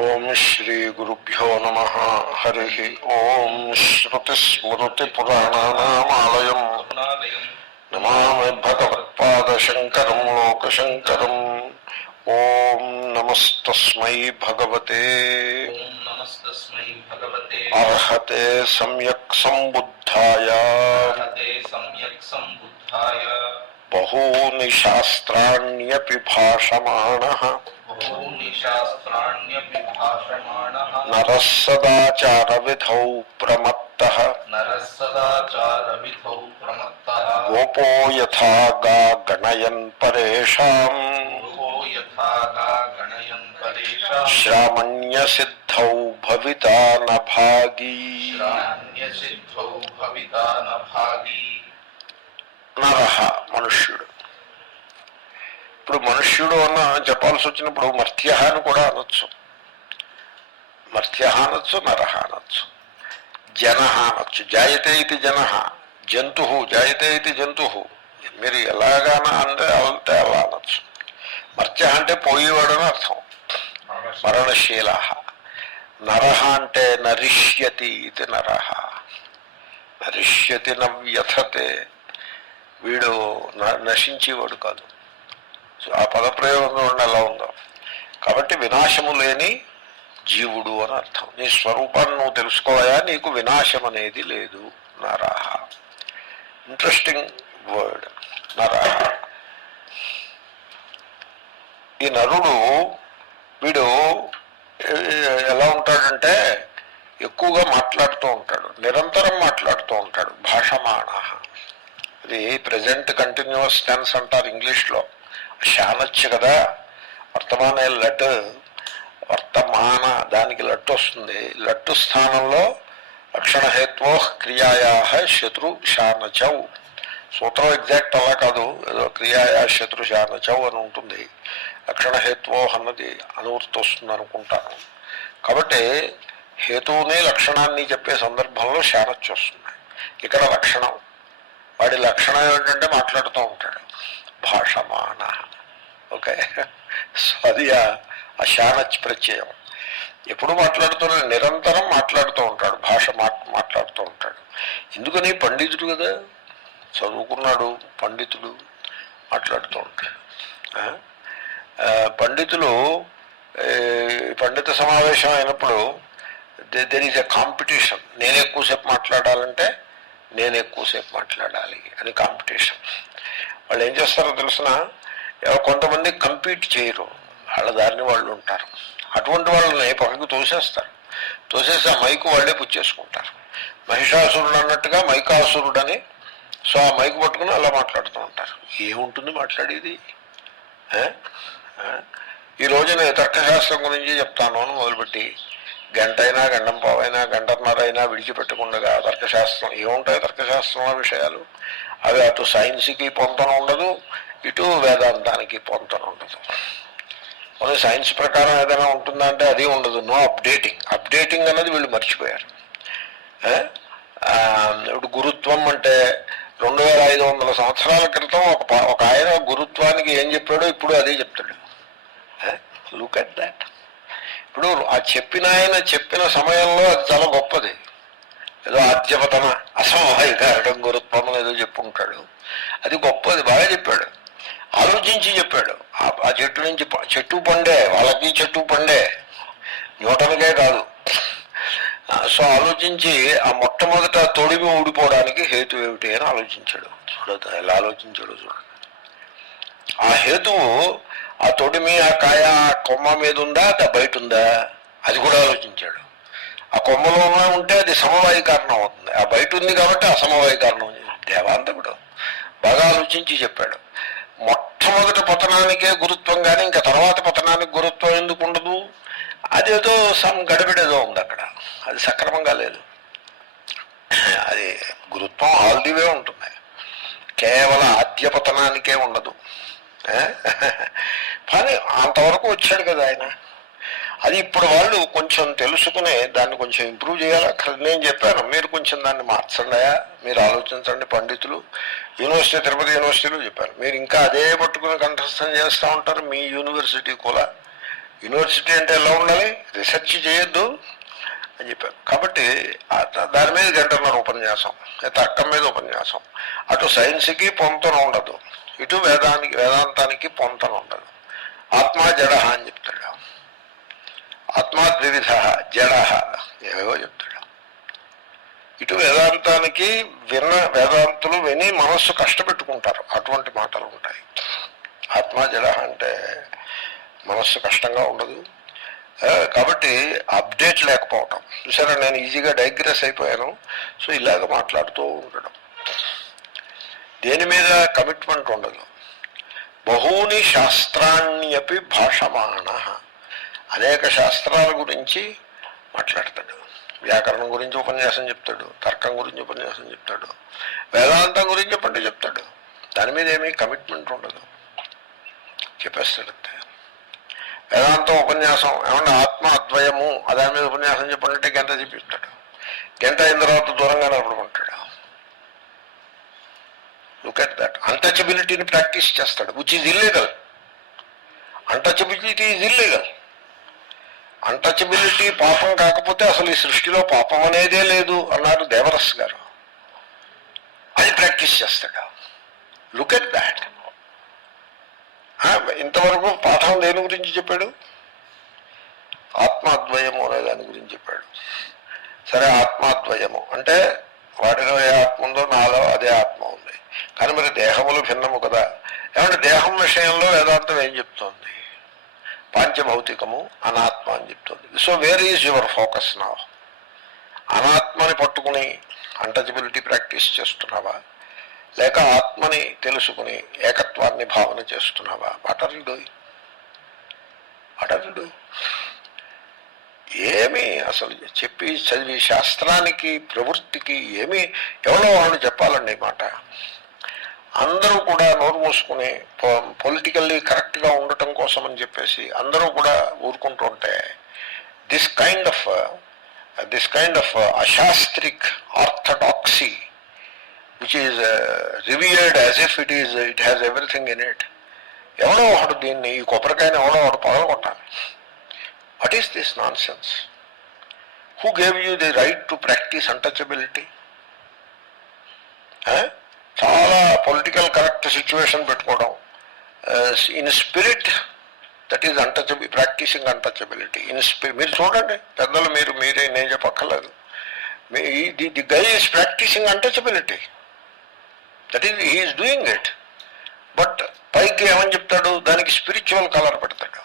ఓం శ్రీ గురుభ్యో నమః. హరి ఓం. శ్రుతిస్మృతిపురాణానామాలయం నమామి భగవత్పాదశంకరం లోకశంకరం. ఓం నమస్తస్మై భగవతే అర్హతే సమ్యక్ సంబుద్ధాయ బహూని శాస్త్రాణ్యపి భాషమాణః నరః సదాచార విధౌ ప్రమత్తః గోపో యథా గా గణయన్ పరేషాం శ్రామణ్య సిద్ధౌ భవితా న భాగీ. నరః మనుష్యుడు. ఇప్పుడు మనుష్యుడు అన్న చెప్పాల్సి వచ్చినప్పుడు మర్త్య అని కూడా అనొచ్చు. మర్త్య అనొచ్చు, నరః అనొచ్చు, జన అనొచ్చు. జాయతే ఇది జన, జంతు జాయతే ఇది జంతు. మీరు ఎలాగానా అంటే అలా అనొచ్చు. మర్త్య అంటే పోయేవాడు అని అర్థం, మరణశీల. నరః అంటే నరిష్యతి ఇది నరః. నరిష్యతి నవ్యథతే, వీడు నశించేవాడు కాదు. సో ఆ పదప్రయోగంలో ఉండి ఎలా ఉందో. కాబట్టి వినాశము లేని జీవుడు అని అర్థం. నీ స్వరూపాన్ని నువ్వు తెలుసుకోవా, నీకు వినాశం అనేది లేదు. నరః, ఇంట్రెస్టింగ్ వర్డ్ నరః. ఈ నరుడు వీడు ఎలా ఉంటాడంటే ఎక్కువగా మాట్లాడుతూ ఉంటాడు, నిరంతరం మాట్లాడుతూ ఉంటాడు. భాషమాణః, ఇది ప్రజెంట్ కంటిన్యూస్ టెన్స్ అంటారు ఇంగ్లీష్లో. శానచ్చు కదా, వర్తమాన లట్, వర్తమాన దానికి లట్టు వస్తుంది. లట్టు స్థానంలో లక్షణహేత్వో క్రియాయా శత్రు శానచౌ. సూత్రం ఎగ్జాక్ట్ అలా కాదు, ఏదో క్రియాయా శత్రు శానచౌ అని ఉంటుంది. లక్షణహేత్వో అన్నది అనువృత్తి వస్తుంది అనుకుంటాను. కాబట్టి హేతువుని లక్షణాన్ని చెప్పే సందర్భంలో శానచ్చు వస్తుంది. ఇక్కడ లక్షణం, వాడి లక్షణం ఏమిటంటే మాట్లాడుతూ ఉంటాడు. భాషమాన. ఓకే, సో అది ఆ శానచ్ ప్రత్యయం. ఎప్పుడు మాట్లాడుతున్నాడు, నిరంతరం మాట్లాడుతూ ఉంటాడు. భాష మాట్లాడుతూ ఉంటాడు. ఎందుకని పండితుడు కదా, చదువుకున్నాడు, పండితుడు మాట్లాడుతూ ఉంటాడు. పండితులు పండిత సమావేశం అయినప్పుడు దెర్ ఈజ్ ఎ కాంపిటీషన్. నేను ఎక్కువసేపు మాట్లాడాలంటే నేను ఎక్కువసేపు మాట్లాడాలి అని కాంపిటీషన్. వాళ్ళు ఏం చేస్తారో తెలిసిన, కొంతమంది కంపీట్ చేయరు, వాళ్ళ దారిని వాళ్ళు ఉంటారు. అటువంటి వాళ్ళని పక్కకు తోసేస్తారు. తోసేసి ఆ మైకు వాళ్ళే పుచ్చేసుకుంటారు. మహిషాసురుడు అన్నట్టుగా మైకాసురుడని. సో ఆ మైకు పట్టుకుని అలా మాట్లాడుతూ ఉంటారు. ఏముంటుంది మాట్లాడేది? ఈ రోజు నేను తర్కశాస్త్రం గురించి చెప్తాను అని మొదలుపెట్టి గంటైనా, గండం పావైనా, గంటన్నరైనా విడిచిపెట్టకుండా తర్కశాస్త్రం ఏముంటాయి? తర్కశాస్త్రంలో విషయాలు అవి అటు సైన్స్కి పొంతన ఉండదు, ఇటు వేదాంతానికి పొంతన ఉండదు. మన సైన్స్ ప్రకారం ఏదైనా ఉంటుందా అంటే అది ఉండదు. No updating. అప్డేటింగ్ అనేది వీళ్ళు మర్చిపోయారు. ఇప్పుడు గురుత్వం అంటే 2500 సంవత్సరాల క్రితం ఒక ఆయన గురుత్వానికి ఏం చెప్పాడో ఇప్పుడు అదే చెప్తాడు. Look at that. ఇప్పుడు ఆ ఆయన చెప్పిన సమయంలో అది చాలా గొప్పది. ఏదో ఆద్యపతన అసమవాయుకారకం గురుత్వం ఏదో చెప్పుకుంటాడు. అది గొప్పది, బాగా చెప్పాడు, ఆలోచించి చెప్పాడు. ఆ చెట్టు నుంచి చెట్టు పండే, వాళ్ళకి చెట్టు పండే, న్యూటన్కే కాదు. సో ఆలోచించి ఆ మొట్టమొదట తొడిమి ఊడిపోవడానికి హేతు ఏమిటి అని ఆలోచించాడు. చూడదు ఎలా ఆలోచించాడు చూడండి. ఆ హేతువు ఆ తొడిమి, ఆ కాయ ఆ కొమ్మ మీద ఉందా, బయట ఉందా, అది కూడా ఆలోచించాడు. ఆ కొమ్మలోనే ఉంటే అది సమవాయు కారణం అవుతుంది, ఆ బయట ఉంది కాబట్టి అసమవాయు కారణం. దేవాంతకుడు బాగా ఆలోచించి చెప్పాడు. మొట్టమొదటి పతనానికే గురుత్వం కానీ ఇంకా తర్వాత పతనానికి గురుత్వం ఎందుకు ఉండదు? అదేదో గడబిడేదో ఉంది అక్కడ, అది సక్రమంగా లేదు. అది గురుత్వం ఆల్ ది వే ఉంటుంది, కేవలం ఆద్య పతనానికే ఉండదు. కానీ అంతవరకు వచ్చాడు కదా ఆయన. అది ఇప్పుడు వాళ్ళు కొంచెం తెలుసుకునే దాన్ని కొంచెం ఇంప్రూవ్ చేయాలా. నేను చెప్పాను, మీరు కొంచెం దాన్ని మార్చండియా, మీరు ఆలోచించండి. పండితులు యూనివర్సిటీ, తిరుపతి యూనివర్సిటీలో చెప్పారు, మీరు ఇంకా అదే పట్టుకుని కంఠస్థం చేస్తూ ఉంటారు. మీ యూనివర్సిటీ కూడా యూనివర్సిటీ అంటే ఎలా ఉండాలి, రీసెర్చ్ చేయొద్దు అని చెప్పారు. కాబట్టి దాని మీద గంటన్నర ఉపన్యాసం, తర్కం మీద ఉపన్యాసం. అటు సైన్స్కి పొంతన ఉండదు, ఇటు వేదాంతానికి పొంతన ఉండదు. ఆత్మ జడ అని చెప్తాడు, ఆత్మ ద్వివిధ జడ ఏవో చెప్తాడు. ఇటు వేదాంతానికి వేదాంతులు విని మనస్సు కష్టపెట్టుకుంటారు, అటువంటి మాటలు ఉంటాయి. ఆత్మ జడ అంటే మనస్సు కష్టంగా ఉండదు. కాబట్టి అప్డేట్ లేకపోవటం చూసారా, నేను ఈజీగా డైగ్రెస్ అయిపోయాను. సో ఇలాగ మాట్లాడుతూ ఉండడం, దేని మీద కమిట్మెంట్ ఉండదు. బహూని శాస్త్రాణ్యపి భాషమాణ, అనేక శాస్త్రాల గురించి మాట్లాడతాడు. వ్యాకరణం గురించి ఉపన్యాసం చెప్తాడు, తర్కం గురించి ఉపన్యాసం చెప్తాడు, వేదాంతం గురించి చెప్పండి చెప్తాడు. దాని మీద ఏమీ కమిట్మెంట్ ఉండదు, చెప్పేస్తాడు. వేదాంతం ఉపన్యాసం ఏమన్నా ఆత్మ అద్వయము దాని మీద ఉపన్యాసం చెప్పండి గంట చెప్పిస్తాడు. గంట అయిన తర్వాత దూరంగా నిలబడుకుంటాడు. Look at that. అన్టచబిలిటీని ప్రాక్టీస్ చేస్తాడు, which is illegal. Untouchability is illegal. Untouchability పాపం కాకపోతే అసలు ఈ సృష్టిలో పాపం అనేదే లేదు అన్నారు దేవరస్ గారు. అది ప్రాక్టీస్ చేస్తాడు. Look at that. ఇంతవరకు పాఠం దేని గురించి చెప్పాడు, ఆత్మాద్వయము అనే దాని గురించి చెప్పాడు. సరే, ఆత్మాద్వయము అంటే వాడిలో ఏ ఆత్మ ఉందో నాలో అదే ఆత్మ ఉంది. కానీ మరి దేహములు భిన్నము కదా. ఏమంటే దేహం విషయంలో వేదాంతం ఏం చెప్తోంది, పాంచభౌతికము అనాత్మ అని చెప్తుంది. So where is your focus now? అనాత్మని పట్టుకుని అన్టచబిలిటీ ప్రాక్టీస్ చేస్తున్నావా, లేక ఆత్మని తెలుసుకుని ఏకత్వాన్ని భావన చేస్తున్నావా? What are you doing? What are you doing? ఏమి అసలు చెప్పి చదివి శాస్త్రానికి ప్రవృత్తికి ఏమి ఎవరో వాళ్ళు చెప్పాలండి ఈ మాట. అందరూ కూడా నోరు మూసుకుని పొలిటికల్లీ కరెక్ట్గా ఉండటం కోసం అని చెప్పేసి అందరూ కూడా ఊరుకుంటూ ఉంటే దిస్ కైండ్ ఆఫ్ అశాస్త్రిక్ orthodoxy which is revered as if it has everything in it. ఎవడో వాడు దీన్ని, ఈ కొబ్బరికాయని ఎవడో వాడు పగలగొట్టాలి. What is this nonsense? Who gave you the right to practice untouchability? చాలా పొలిటికల్ కరెక్ట్ సిచ్యువేషన్ పెట్టుకోవడం, in spirit that is practising untouchability in spirit. మీరు చూడండి పెద్దలు, మీరే నేను చెప్పక్కర్లేదు. The guy is practising untouchability. That is he is doing it. But పైకి ఏమని చెప్తాడు, దానికి స్పిరిచువల్ కలర్ పెడతాడు.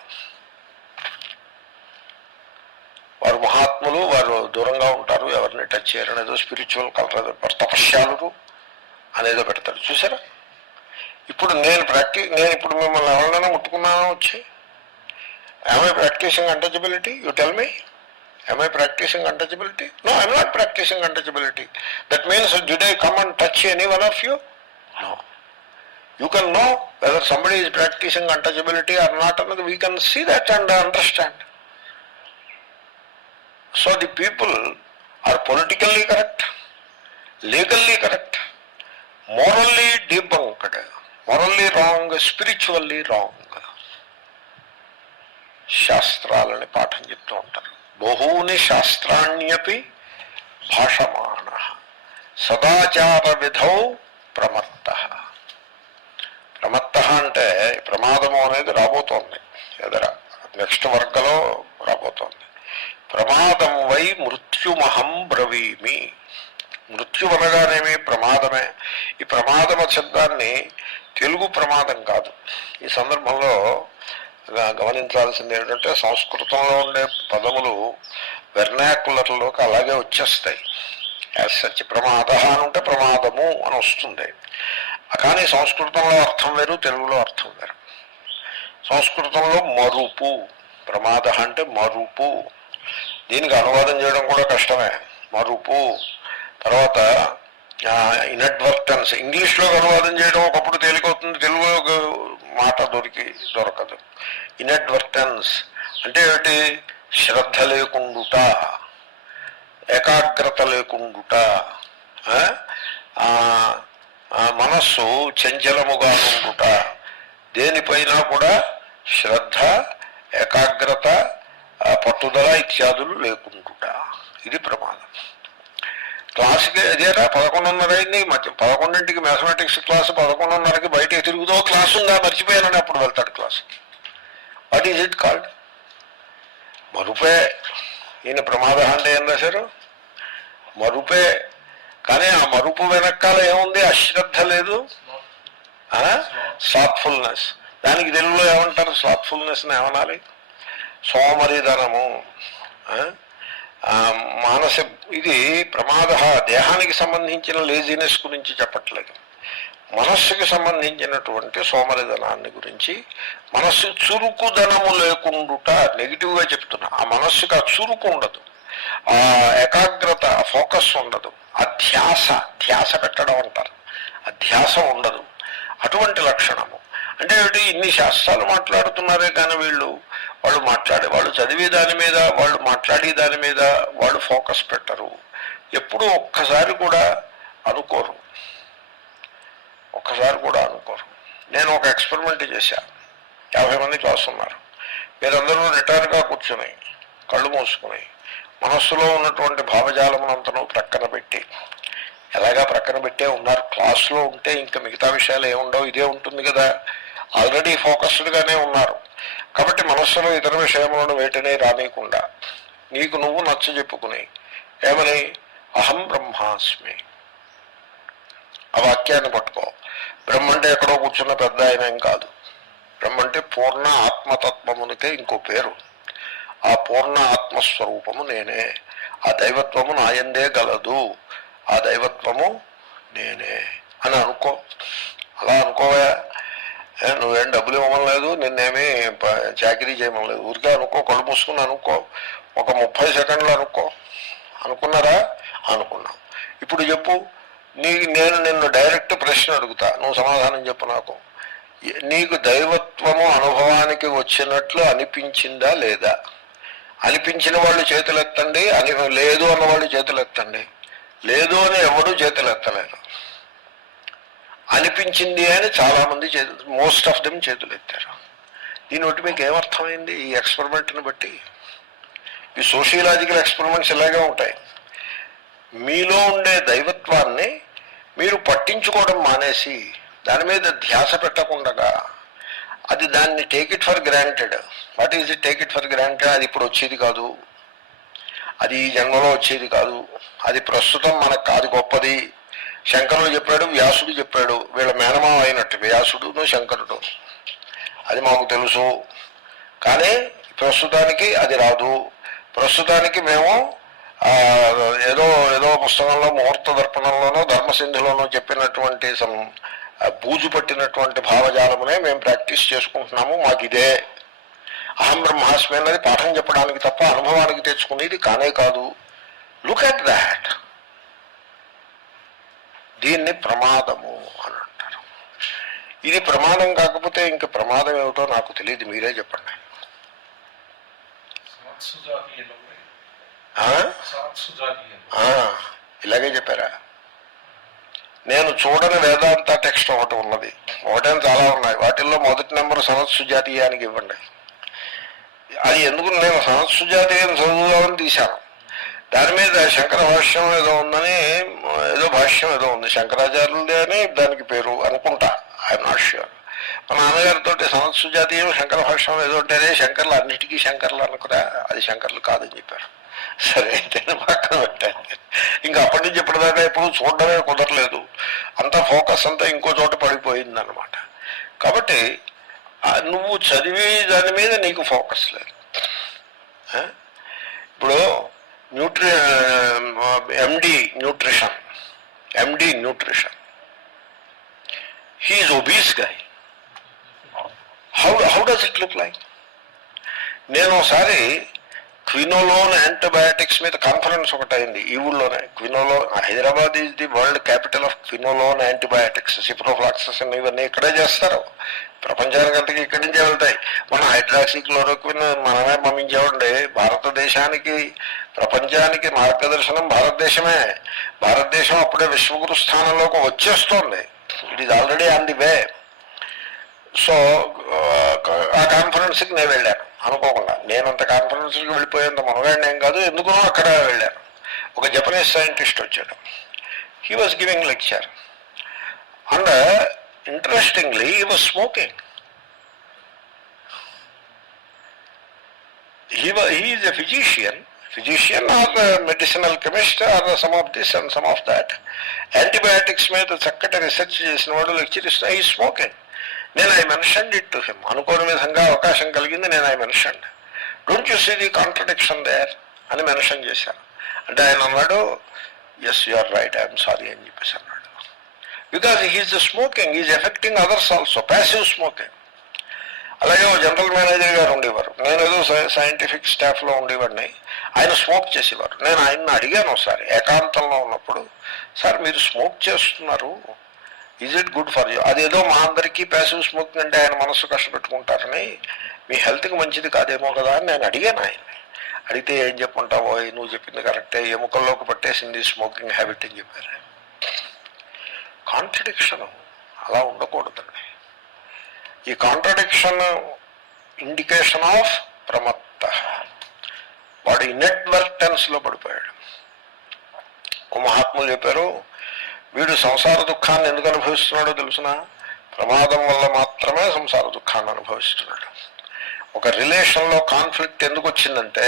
వారు మహాత్ములు, వారు దూరంగా ఉంటారు, ఎవరిని టచ్ చేయరనేదో స్పిరిచువల్ కలర్, తపశ్శాలురు అనేదో పెడతాడు. చూసారా? ఇప్పుడు నేను ఇప్పుడు మిమ్మల్ని ఎవరైనా ముట్టుకున్నాను వచ్చి, am I practicing untouchability? You tell me. Am I practicing untouchability? No, I am not practicing untouchability. That means, did I come and touch any one of you? No. You can know whether somebody is practicing untouchability or not. We can see that and understand. So the people are politically correct, legally correct, morally debunked, morally wrong, spiritually wrong. శాస్త్రాలని పాఠం చెప్తూ ఉంటారు. బహూని శాస్త్రాణ్యపి భాషమాణ సదాచార విధౌ ప్రమత్త. ప్రమత్త అంటే ప్రమాదము అనేది రాబోతోంది, ఎదర next వర్గలో రాబోతోంది. ప్రమాదం వై మృత్యుమహం బ్రవీమి. మృత్యు అనగానేమి? ప్రమాదమే. ఈ ప్రమాదమ శబ్దాన్ని తెలుగు ప్రమాదం కాదు. ఈ సందర్భంలో గమనించాల్సింది ఏంటంటే, సంస్కృతంలో ఉండే పదములు వెర్నాకులర్లోకి అలాగే వచ్చేస్తాయి. యాజ్ సచ్ ప్రమాద అని ఉంటే ప్రమాదము అని వస్తుంది. కానీ సంస్కృతంలో అర్థం వేరు, తెలుగులో అర్థం వేరు. సంస్కృతంలో మరుపు, ప్రమాద అంటే మరుపు. దీనికి అనువాదం చేయడం కూడా కష్టమే. మరుపు. తర్వాత ఇన్అడ్వర్టెన్స్. ఇంగ్లీష్లో అనువాదం చేయడం ఒకప్పుడు తేలికవుతుంది, తెలుగులో మాట దొరకదు. ఇన్అడ్వర్టెన్స్ అంటే ఏమిటి? శ్రద్ధ లేకుండుట, ఏకాగ్రత లేకుండుట, మనస్సు చంచలముగా ఉండుట, దేనిపైన కూడా శ్రద్ధ ఏకాగ్రత, పట్టుదల ఇత్యాదులు లేకుండుట, ఇది ప్రమాదం. క్లాసుకి అదేరా 11:30 అయింది, 11ంటికి మ్యాథమెటిక్స్ క్లాసు, 11:30కి బయటకు తిరుగుతో క్లాసు ఉందా మర్చిపోయానని అప్పుడు వెళ్తాడు class. What is it called? మరుపే. ఈయన ప్రమాద అంటే ఏం రాశారు? మరుపే. కానీ ఆ మరుపు వెనకాల ఏముంది? అశ్రద్ధ లేదు, స్లాత్ఫుల్నెస్. దానికి తెలుగులో ఏమంటారు? స్లాత్ఫుల్నెస్ని ఏమనాలి? సోమరిధనము, మానస. ఇది ప్రమాద దేహానికి సంబంధించిన లేజినెస్ గురించి చెప్పట్లేదు, మనస్సుకి సంబంధించినటువంటి సోమరిధనాన్ని గురించి. మనస్సు చురుకుదనము లేకుండుట నెగిటివ్గా చెప్తున్నా. ఆ మనస్సుకి ఆ చురుకు ఉండదు, ఆ ఏకాగ్రత, ఫోకస్ ఉండదు, ఆ ధ్యాస పెట్టడం అంటారు, ఆ ధ్యాస ఉండదు. అటువంటి లక్షణము అంటే ఏమిటి? ఇన్ని శాస్త్రాలు మాట్లాడుతున్నారే కానీ వాళ్ళు చదివే దాని మీద, వాళ్ళు మాట్లాడే దాని మీద వాళ్ళు ఫోకస్ పెట్టరు. ఎప్పుడూ ఒక్కసారి కూడా అనుకోరు. నేను ఒక ఎక్స్పెరిమెంట్ చేశాను. 50 మంది క్లాస్ ఉన్నారు. మీరందరూ రిటైర్గా కూర్చుని కళ్ళు మూసుకుని మనస్సులో ఉన్నటువంటి భావజాలమునంతను ప్రక్కన పెట్టి, ఎలాగా ప్రక్కన పెట్టే ఉన్నారు, క్లాసులో ఉంటే ఇంకా మిగతా విషయాలు ఏముండవు, ఇదే ఉంటుంది కదా, ఆల్రెడీ ఫోకస్డ్గానే ఉన్నారు. కాబట్టి మనస్సులో ఇతర విషయములను వేటినే రానియకుండా నీకు నువ్వు నచ్చ చెప్పుకుని ఏమని, అహం బ్రహ్మాస్మి, ఆ వాక్యాన్ని పట్టుకో. బ్రహ్మ అంటే ఎక్కడో కూర్చున్న పెద్ద ఆయన ఏం కాదు. బ్రహ్మ అంటే పూర్ణ ఆత్మతత్వమునికే ఇంకో పేరు. ఆ పూర్ణ ఆత్మస్వరూపము నేనే, ఆ దైవత్వము నాయందే గలదు, ఆ దైవత్వము నేనే అని అనుకో. అలా అనుకోవా. నువ్వేం డబ్బులు ఇవ్వలేదు, నిన్నేమీ చాకరీ చేయమలేదు, ఊరికే అనుకో, కళ్ళు మూసుకుని అనుకో. ఒక 30 సెకండ్లు అనుకున్నారా? అనుకున్నాం. ఇప్పుడు చెప్పు, నేను నిన్ను డైరెక్ట్ ప్రశ్న అడుగుతా, నువ్వు సమాధానం చెప్పు నాకు. నీకు దైవత్వము అనుభవానికి వచ్చినట్లు అనిపించిందా లేదా? అనిపించిన వాళ్ళు చేతులెత్తండి, లేదు అన్నవాళ్ళు చేతులెత్తండి. లేదు అని ఎవడూ చేతులెత్తలేరు. అనిపించింది అని చాలామంది మోస్ట్ ఆఫ్ దెమ్ చేతులు ఎత్తారు. దీని బట్టి మీకు ఏమర్థమైంది? ఈ ఎక్స్పెరిమెంట్ని బట్టి, ఈ సోషియలాజికల్ ఎక్స్పెరిమెంట్స్ ఇలాగే ఉంటాయి. మీలో ఉండే దైవత్వాన్ని మీరు పట్టించుకోవడం మానేసి దాని మీద ధ్యాస పెట్టకుండా అది దాన్ని take it for granted. What is it take it for granted? అది ఇప్పుడు వచ్చేది కాదు, అది ఈ జన్మలో వచ్చేది కాదు, అది ప్రస్తుతం మనకు కాదు గొప్పది. శంకరుడు చెప్పాడు, వ్యాసుడు చెప్పాడు, వీళ్ళ మేనమావ అయినట్టు వ్యాసుడును శంకరుడు. అది మాకు తెలుసు, కానీ ప్రస్తుతానికి అది రాదు. ప్రస్తుతానికి మేము ఏదో పుస్తకంలో ముహూర్త దర్పణంలోనో ధర్మసింధులోనో చెప్పినటువంటి బూజు పట్టినటువంటి భావజాలమునే మేము ప్రాక్టీస్ చేసుకుంటున్నాము. మాకు ఇదే అహం బ్రహ్మాస్మి అన్నది పాఠం చెప్పడానికి తప్ప అనుభవానికి తెచ్చుకునేది కానే కాదు. Look at that. దీన్ని ప్రమాదము అని అంటారు. ఇది ప్రమాదం కాకపోతే ఇంక ప్రమాదం ఏమిటో నాకు తెలియదు, మీరే చెప్పండి. ఇలాగే చెప్పారా? నేను చూడని వేదాంత టెక్స్ట్ ఒకటి ఉన్నది, ఒకటేం చాలా ఉన్నాయి. వాటిల్లో మొదటి నెంబర్ సనత్సుజాతీయానికి ఇవ్వండి. అది ఎందుకు నేను సనత్సుజాతీయం చదువుదామని తీశాను. దాని మీద శంకర భాష్యం ఏదో ఉందని, ఏదో భాష్యం ఏదో ఉంది శంకరాచార్యులదే అని దానికి పేరు అనుకుంటా, ఐఎమ్ నాట్ ష్యూర్. మా నాన్నగారితో సనత్సుజాతీయం శంకర భాష్యం ఏదో ఉంటేనే శంకర్లు అన్నిటికీ శంకర్లు అనుకురా, అది శంకర్లు కాదని చెప్పారు. సరే అయితే పక్కన పెట్టాను. ఇంకా అప్పటి నుంచి ఇప్పటిదాకా ఎప్పుడు చూడడమే కుదరలేదు, అంతా ఫోకస్ అంతా ఇంకో చోట పడిపోయింది అన్నమాట. కాబట్టి నువ్వు చదివే దాని మీద నీకు ఫోకస్ లేదు. ఇప్పుడు ఎండి nutrition, he is obese guy. How does it look like? నేను ఒకసారి క్వినోలోన్ యాంటీబయాటిక్స్ మీద కాన్ఫరెన్స్ ఒకటి అయింది ఈ ఊళ్ళోనే. Hyderabad is the world capital of quinolone antibiotics. Ciprofloxacin ఇవన్నీ ఇక్కడే చేస్తారు, ప్రపంచానికి అంతకి ఇక్కడి నుంచే వెళ్తాయి. మన హైడ్రాక్సిక్లోరోక్విన్ మనమే పంపించామండి. భారతదేశానికి, ప్రపంచానికి మార్గదర్శనం భారతదేశమే. భారతదేశం అప్పుడే విశ్వగురు స్థానంలోకి వచ్చేస్తోంది. It is already on the way. So ఆ కాన్ఫరెన్స్కి నేను వెళ్ళాను. అనుకోకుండా. నేను అంత కాన్ఫరెన్స్కి వెళ్ళిపోయేంత మనగాడిని ఏం కాదు, ఎందుకో అక్కడ వెళ్ళాను. ఒక జపనీస్ సైంటిస్ట్ వచ్చాడు. He was giving lecture and interestingly he was smoking. He is a physician or a medicinal chemist or some of this and some of that. Antibiotics మీద చక్కటి రీసెర్చ్ చేసిన వాడు లెక్చర్ ఇస్తున్నా. ఈ స్మోకింగ్. నేను I mentioned it to him. అనుకోని విధంగా అవకాశం కలిగింది. నేను I mentioned, don't you see the contradiction there అని మెన్షన్ చేశాను. అంటే ఆయన అన్నాడు, yes you are right, I'm sorry అని చెప్పేసి అన్నాడు. Because he is smoking is affecting others also, passive smoking. అలాగే ఓ జనరల్ మేనేజర్ గారు ఉండేవారు, నేను ఏదో సైంటిఫిక్ స్టాఫ్లో ఉండేవాడిని. ఆయన స్మోక్ చేసేవారు. నేను ఆయన్ని అడిగాను ఒకసారి ఏకాంతంలో ఉన్నప్పుడు, సార్ మీరు స్మోక్ చేస్తున్నారు, is it good for you? అదేదో మా అందరికీ ప్యాసివ్ స్మోకింగ్ అంటే ఆయన మనస్సు కష్టపెట్టుకుంటారని, మీ హెల్త్కి మంచిది కాదేమో కదా అని నేను అడిగాను ఆయన్ని. అడిగితే ఏం చెప్పుంటావో, నువ్వు చెప్పింది కరెక్టే, ఎముకల్లోకి పట్టేసింది స్మోకింగ్ హ్యాబిట్ అని చెప్పారు. కాంట్రడిక్షన్ అలా ఉండకూడదండి. ఈ కాంట్రడిక్షన్ ఇండికేషన్ ఆఫ్ ప్రమత్త. వాడు ఇన్అడ్వర్టెన్స్లో పడిపోయాడు. ఓ మహాత్ములు చెప్పారు, వీడు సంసార దుఃఖాన్ని ఎందుకు అనుభవిస్తున్నాడో తెలుసిన? ప్రమాదం వల్ల మాత్రమే సంసార దుఃఖాన్ని అనుభవిస్తున్నాడు. ఒక రిలేషన్లో కాన్ఫ్లిక్ట్ ఎందుకు వచ్చిందంటే,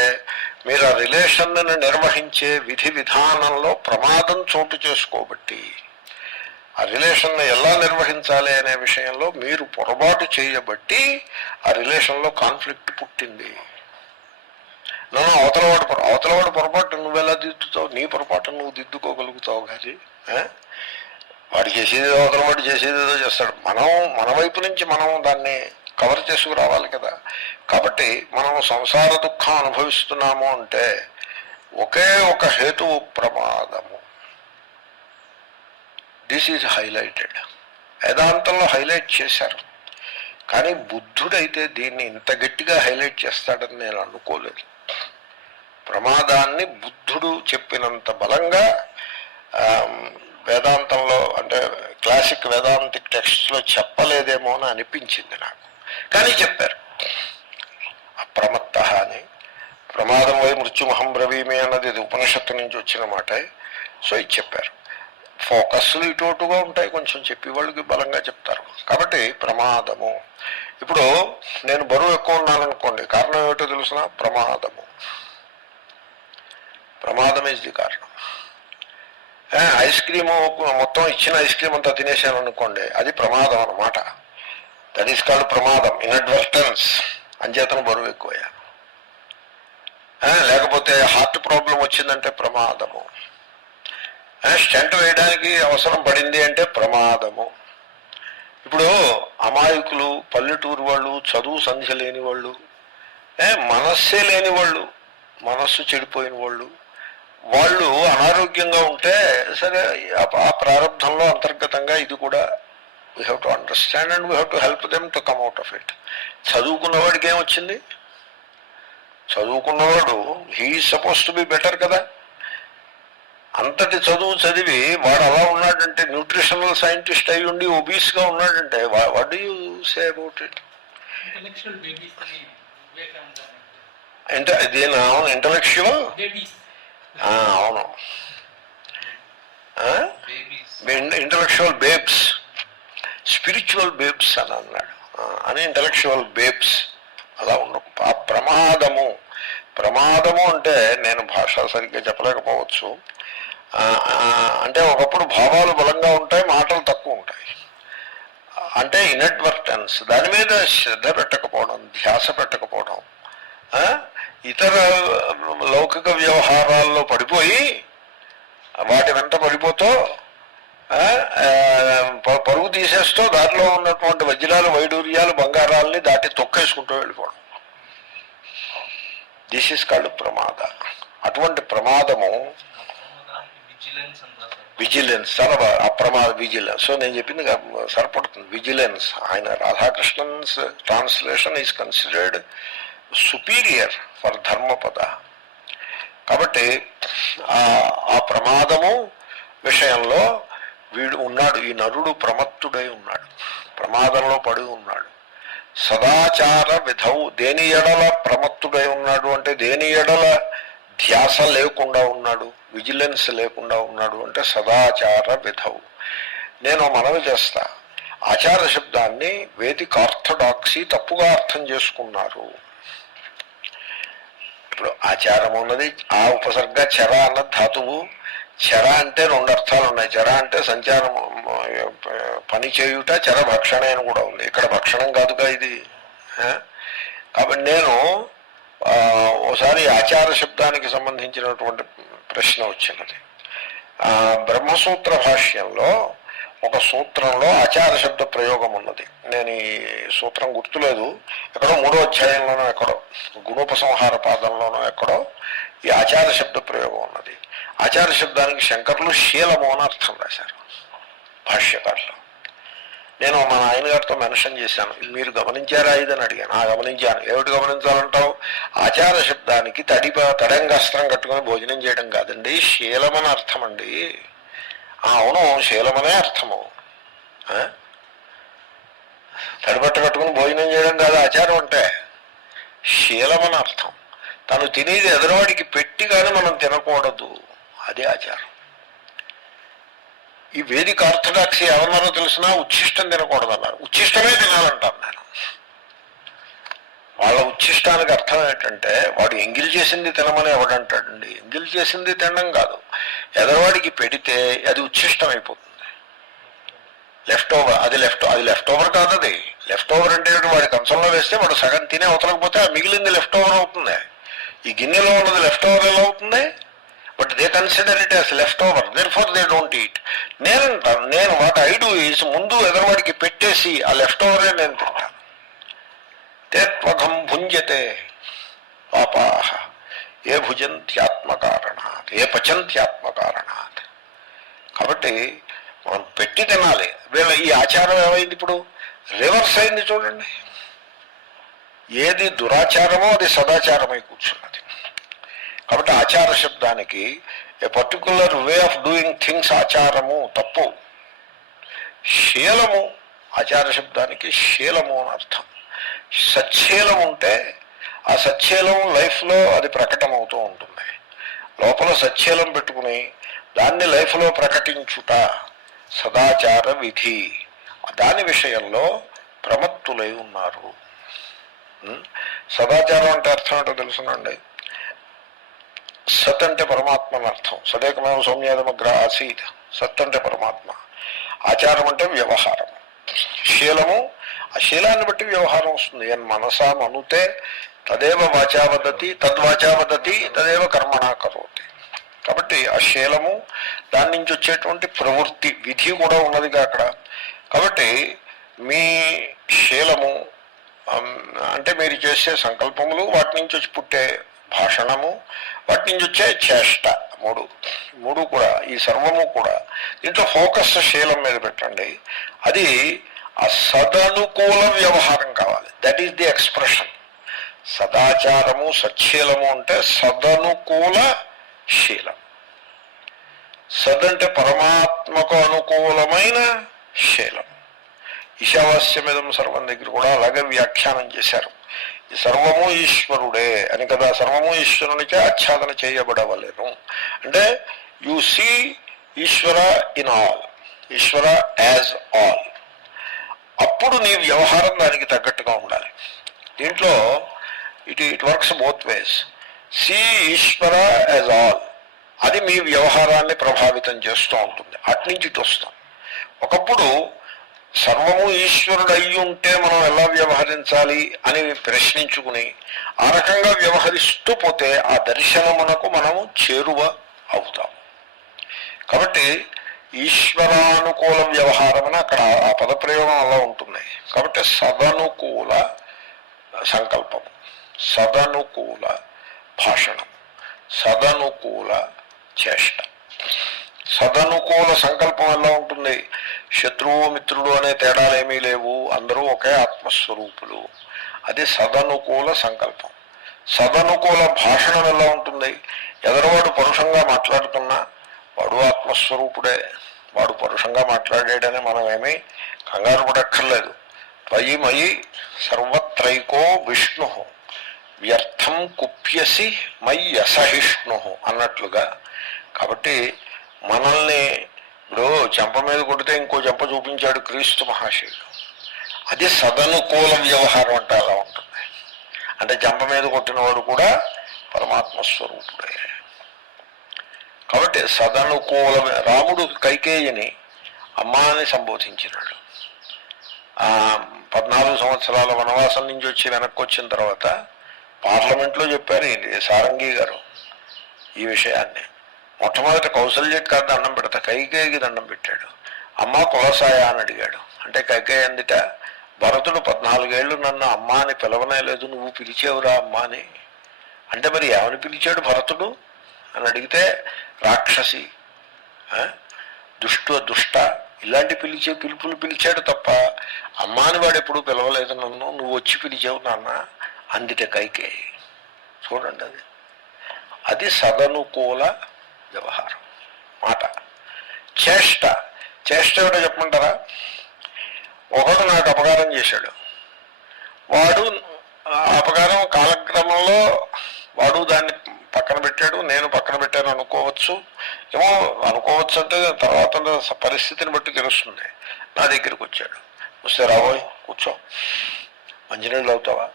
మీరు ఆ రిలేషన్ను నిర్వహించే విధి విధానంలో ప్రమాదం చోటు చేసుకోబట్టి, ఆ రిలేషన్ను ఎలా నిర్వహించాలి అనే విషయంలో మీరు పొరపాటు చేయబట్టి ఆ రిలేషన్లో కాన్ఫ్లిక్ట్ పుట్టింది. నన్ను అవతలవాడు పొరపాటు నువ్వెలా దిద్దుతావు? నీ పొరపాటు నువ్వు దిద్దుకోగలుగుతావు కానీ వాడు చేసేది అవతలవాడు చేసేదేదో చేస్తాడు. మన వైపు నుంచి మనం దాన్ని కవర్ చేసుకురావాలి కదా. కాబట్టి మనం సంసార దుఃఖం అనుభవిస్తున్నాము అంటే ఒకే ఒక హేతువు ప్రమాదము. This is highlighted. వేదాంతంలో హైలైట్ చేశారు, కానీ బుద్ధుడైతే దీన్ని ఇంత గట్టిగా హైలైట్ చేస్తాడని నేను అనుకోలేదు. ప్రమాదాన్ని బుద్ధుడు చెప్పినంత బలంగా వేదాంతంలో, అంటే క్లాసిక్ వేదాంతిక్ టెక్స్ట్లో చెప్పలేదేమో అని అనిపించింది నాకు. కానీ చెప్పారు. అప్రమత్త అని, ప్రమాదం వై మృత్యుమహం బ్రవీమి అన్నది ఇది ఉపనిషత్తు నుంచి వచ్చిన మాట. సో ఇది చెప్పారు. ఫోకస్లు ఇటుగా ఉంటాయి, కొంచెం చెప్పి వాళ్ళకి బలంగా చెప్తారు. కాబట్టి ప్రమాదము. ఇప్పుడు నేను బరువు ఎక్కువ ఉన్నాననుకోండి, కారణం ఏమిటో తెలుసిన? ప్రమాదము. ప్రమాదం ఇస్ ది కారణం. ఐస్ క్రీము మొత్తం ఇచ్చిన ఐస్ క్రీమ్ అంతా తినేసాను అనుకోండి, అది ప్రమాదం అన్నమాట. దట్ ఈస్ కాల్డ్ ప్రమాదం, ఇన్అడ్వర్టెన్స్. అంచేతను బరువు ఎక్కువయ్యాను. లేకపోతే హార్ట్ ప్రాబ్లం వచ్చిందంటే ప్రమాదము. స్టంట్ వేయడానికి అవసరం పడింది అంటే ప్రమాదము. ఇప్పుడు అమాయకులు, పల్లెటూరు వాళ్ళు, చదువు సంధ్య లేని వాళ్ళు, మనస్సే లేని వాళ్ళు, మనస్సు చెడిపోయిన వాళ్ళు, వాళ్ళు అనారోగ్యంగా ఉంటే సరే, ఆ ప్రారంభంలో అంతర్గతంగా ఇది కూడా we have to understand and we have to help them to come out of it. చదువుకున్నవాడికి ఏమొచ్చింది? చదువుకున్నవాడు he is suppose to be better కదా. అంతటి చదువు చదివి వాడు అలా ఉన్నాడంటే, న్యూట్రిషనల్ సైంటిస్ట్ అయి ఉండి ఒబీస్గా ఉన్నాడంటే, what do you say about it? అవును, ఇంటలెక్చువల్, అవును, ఇంటలెక్చువల్ బేబ్స్, స్పిరిచువల్ బేబ్స్ అని అన్నాడు. అని ఇంటలెక్చువల్ బేబ్స్ అలా ఉండవు. ఆ ప్రమాదము అంటే నేను భాష సరిగ్గా చెప్పలేకపోవచ్చు. అంటే ఒకప్పుడు భావాలు బలంగా ఉంటాయి, మాటలు తక్కువ ఉంటాయి. అంటే ఇన్అడ్వర్టెన్స్, దాని మీద శ్రద్ధ పెట్టకపోవడం, ధ్యాస పెట్టకపోవడం, ఇతర లౌకిక వ్యవహారాల్లో పడిపోయి వాటి వెంట పడిపోతూ పరుగు తీసేస్తూ దారిలో ఉన్నటువంటి వజ్రాలు, వైడూర్యాలు, బంగారాలని దాటి తొక్కేసుకుంటూ వెళ్ళిపోవడం. దిస్ ఈస్ కాల్డ్ ప్రమాద. అటువంటి ప్రమాదము విజిలెన్స్, చాలా అప్రమాద విజిలెన్స్. సో నేను చెప్పింది సరిపడుతుంది. విజిలెన్స్, ఆయన Radhakrishnan's translation is considered superior for Dhammapada. కాబట్టి ఆ ప్రమాదము విషయంలో వీడు ఉన్నాడు, ఈ నరుడు ప్రమత్తుడై ఉన్నాడు, ప్రమాదంలో పడి ఉన్నాడు. సదాచార విధౌ, దేని ఎడల ప్రమత్తుడై ఉన్నాడు అంటే దేని ఎడల ధ్యాస లేకుండా ఉన్నాడు, విజిలెన్స్ లేకుండా ఉన్నాడు అంటే సదాచార విధౌ. నేను మనవి చేస్తా, ఆచార శబ్దాన్ని వేదిక ఆర్థడాక్సీ తప్పుగా అర్థం చేసుకున్నారు. ఇప్పుడు ఆచారం ఉన్నది, ఆ ఉపసర్గ చర అన్న ధాతువు. చర అంటే రెండు అర్థాలు ఉన్నాయి. చర అంటే సంచారం, పని చేయుట, చర భక్షణ అని కూడా ఉంది. ఇక్కడ భక్షణం కాదుగా ఇది. కాబట్టి నేను ఓసారి ఆచార శబ్దానికి సంబంధించినటువంటి ప్రశ్న వచ్చినది. బ్రహ్మసూత్ర భాష్యంలో ఒక సూత్రంలో ఆచార శబ్ద ప్రయోగం ఉన్నది. నేను ఈ సూత్రం గుర్తులేదు, ఎక్కడో 3వ అధ్యాయంలోనో ఎక్కడో గుణోపసంహార పాదంలోనో ఎక్కడో ఈ ఆచార శబ్ద ప్రయోగం ఉన్నది. ఆచార శబ్దానికి శంకరులు శీలము అని అర్థం రాశారు భాష్యకారులు. నేను మా నాయన గారితో మెన్షన్ చేశాను, మీరు గమనించారా ఇదని అడిగాను. గమనించాను. ఏమిటి గమనించాలంటావు? ఆచార శబ్దానికి తడంగాస్త్రం కట్టుకుని భోజనం చేయడం కాదండి, శీలమని అర్థం అండి. అవును, శీలమనే అర్థము. తడిబట్ట కట్టుకుని భోజనం చేయడం కాదు ఆచారం అంటే, శీలమని అర్థం. తను తినేది ఎదురువాడికి పెట్టి కానీ మనం తినకూడదు, అదే ఆచారం. ఈ వేదిక ఆర్థడాక్సీ ఎవరన్నారో తెలిసినా ఉచ్ఛిష్టం తినకూడదన్నారు. ఉచ్ఛిష్టమే తినాలంటాను నేను. వాళ్ళ ఉచ్ఛిష్టానికి అర్థం ఏంటంటే, వాడు ఎంగిల్ చేసింది తినమని ఎవడంటాడండి? ఎంగిల్ చేసింది తినడం కాదు, ఎదరవాడికి పెడితే అది ఉచ్ఛిష్టం అయిపోతుంది. లెఫ్ట్ ఓవర్, అది లెఫ్ట్ ఓవర్ కాదు. అది లెఫ్ట్ ఓవర్ అంటే వాడి కంచంలో వేస్తే వాడు సగం తినే అవతలకపోతే ఆ మిగిలింది లెఫ్ట్ ఓవర్ అవుతుంది. ఈ గిన్నెలో ఉన్నది లెఫ్ట్ ఓవర్ ఎలా అవుతుంది? But they consider it as left over, there for they don't eat. నేను వాట్ ఐ డూ ఈజ్ ముందు ఎదరవాడికి పెట్టేసి ఆ లెఫ్ట్ ఓవరే నేను తింటాను. తేత్వఘం భుంజతే పాపాహ ఏ భుజంత్యాత్మకారణాత్ ఏ పచంత్యాత్మకారణాత్. కాబట్టి మనం పెట్టి తినాలి. వీళ్ళ ఈ ఆచారం ఏమైంది ఇప్పుడు? రివర్స్ అయింది చూడండి. ఏది దురాచారమో అది సదాచారమై కూర్చున్నది. కాబట్టి ఆచార శబ్దానికి a particular way of doing things ఆచారము తప్పు. శీలము, ఆచార శబ్దానికి శీలము అని అర్థం. సచ్చీలం ఉంటే ఆ సచ్చీలం లైఫ్లో అది ప్రకటమవుతూ ఉంటుంది. లోపల సచ్చీలం పెట్టుకుని దాన్ని లైఫ్లో ప్రకటించుట సదాచార విధి. దాని విషయంలో ప్రమత్తులై ఉన్నారు. సదాచారం అంటే అర్థం ఏంటో తెలుసునండి. సత్ అంటే పరమాత్మ అని అర్థం. సదేకమేవ సౌమ్యాదమగ్ర ఆసీత్. సత్ అంటే పరమాత్మ. ఆచారం అంటే వ్యవహారం. శీలము, ఆ శీలాన్ని బట్టి వ్యవహారం వస్తుంది. ఎన్ మనసా మనుతే తదేవ వాచా వదతి, తద్వాచా వదతి తదేవ కర్మణా కరోతి. కాబట్టి ఆ శీలము, దాని నుంచి వచ్చేటువంటి ప్రవృత్తి, విధి కూడా ఉన్నదిగా అక్కడ. కాబట్టి మీ శీలము అంటే మీరు చేసే సంకల్పములు, వాటి నుంచి వచ్చి పుట్టే భాషణము, వాటి నుంచి వచ్చే చేష్ట, మూడు కూడా, ఈ సర్వము కూడా దీంట్లో ఫోకస్ శీలం మీద పెట్టండి. అది ఆ సదనుకూల వ్యవహారం కావాలి. That is the expression. సదాచారము, సచ్చీలము అంటే సదనుకూల శీలం. సదంటే పరమాత్మకు అనుకూలమైన శీలం. ఈశావాస్యమిదం సర్వం దగ్గర కూడా అలాగే వ్యాఖ్యానం చేశారు. ఈ సర్వము ఈశ్వరుడే అని కదా. సర్వము ఈశ్వరునికే ఆచ్ఛాదన చేయబడవలేను అంటే you see Ishwara in all, Ishwara as all. అప్పుడు నీ వ్యవహారం దానికి తగ్గట్టుగా ఉండాలి. దీంట్లో it works both ways. See Ishwara as all, అది మీ వ్యవహారాన్ని ప్రభావితం చేస్తూ ఉంటుంది. అట్నుంచి ఇటు వస్తాం. ఒకప్పుడు సర్వము ఈశ్వరుడు అయ్యి ఉంటే మనం ఎలా వ్యవహరించాలి అని ప్రశ్నించుకుని ఆ రకంగా వ్యవహరిస్తూ పోతే ఆ దర్శనమునకు మనము చేరువ అవుతాం. కాబట్టి ఈశ్వరానుకూల వ్యవహారం అని అక్కడ ఆ పదప్రయోగం అలా ఉంటుంది. కాబట్టి సదనుకూల సంకల్పము, సదనుకూల భాషణం, సదనుకూల చేష్ట. సదనుకూల సంకల్పం ఎలా ఉంటుంది? శత్రువు మిత్రుడు అనే తేడాలేమీ లేవు, అందరూ ఒకే ఆత్మస్వరూపులు. అది సదనుకూల సంకల్పం. సదనుకూల భాషణం ఎలా ఉంటుంది? ఎదరవాడు పరుషంగా మాట్లాడుతున్నా వాడు ఆత్మస్వరూపుడే, వాడు పరుషంగా మాట్లాడాడని మనం ఏమీ కంగారు పడక్కర్లేదు. త్వయి మయి సర్వత్రైకో విష్ణు వ్యర్థం కుప్యసి మయి అసహిష్ణు అన్నట్లుగా. కాబట్టి మనల్ని ఇప్పుడు చెంప మీద కొడితే ఇంకో చెంప చూపించాడు క్రీస్తు మహాశయుడు. అది సదనుకూల వ్యవహారం అంటే అలా ఉంటుంది. అంటే చెంప మీద కొట్టినవాడు కూడా పరమాత్మ స్వరూపుడే. కాబట్టి సదనుకూలమే. రాముడు కైకేయిని అమ్మా అని సంబోధించినాడు. 14 సంవత్సరాల వనవాసం నుంచి వచ్చి వెనక్కి వచ్చిన తర్వాత పార్లమెంట్లో చెప్పారు సారంగి గారు ఈ విషయాన్ని. మొట్టమొదటి కౌసల్యకి కాదు దండం పెడతా, కైకేయికి దండం పెట్టాడు. అమ్మ కులసాయ అని అడిగాడు. అంటే కైకేయి అందిట, భరతుడు 14 ఏళ్ళు నన్ను అమ్మ అని పిలవనే లేదు, నువ్వు పిలిచేవురా అమ్మ అని. అంటే మరి ఏమని పిలిచాడు భరతుడు అని అడిగితే, రాక్షసి, దుష్ట ఇలాంటి పిలుపులు పిలిచాడు తప్ప అమ్మాని వాడు ఎప్పుడు పిలవలేదు నన్ను, నువ్వు వచ్చి పిలిచావు నాన్న అందిట కైకేయి. చూడండి, అది సదనుకూల వ్యవహారం. మాట. చేష్ట ఏమిటో చెప్పమంటారా? ఒకడు నాకు అపకారం చేశాడు. వాడు అపకారం కాలక్రమంలో వాడు దాన్ని పక్కన పెట్టాడు, నేను పక్కన పెట్టాను అనుకోవచ్చు. ఏమో అనుకోవచ్చు అంటే తర్వాత పరిస్థితిని బట్టి తెలుస్తుంది. నా దగ్గరికి వచ్చాడు. వస్తే రాబోయ్ కూర్చో, మంచినీళ్ళు అవుతావా,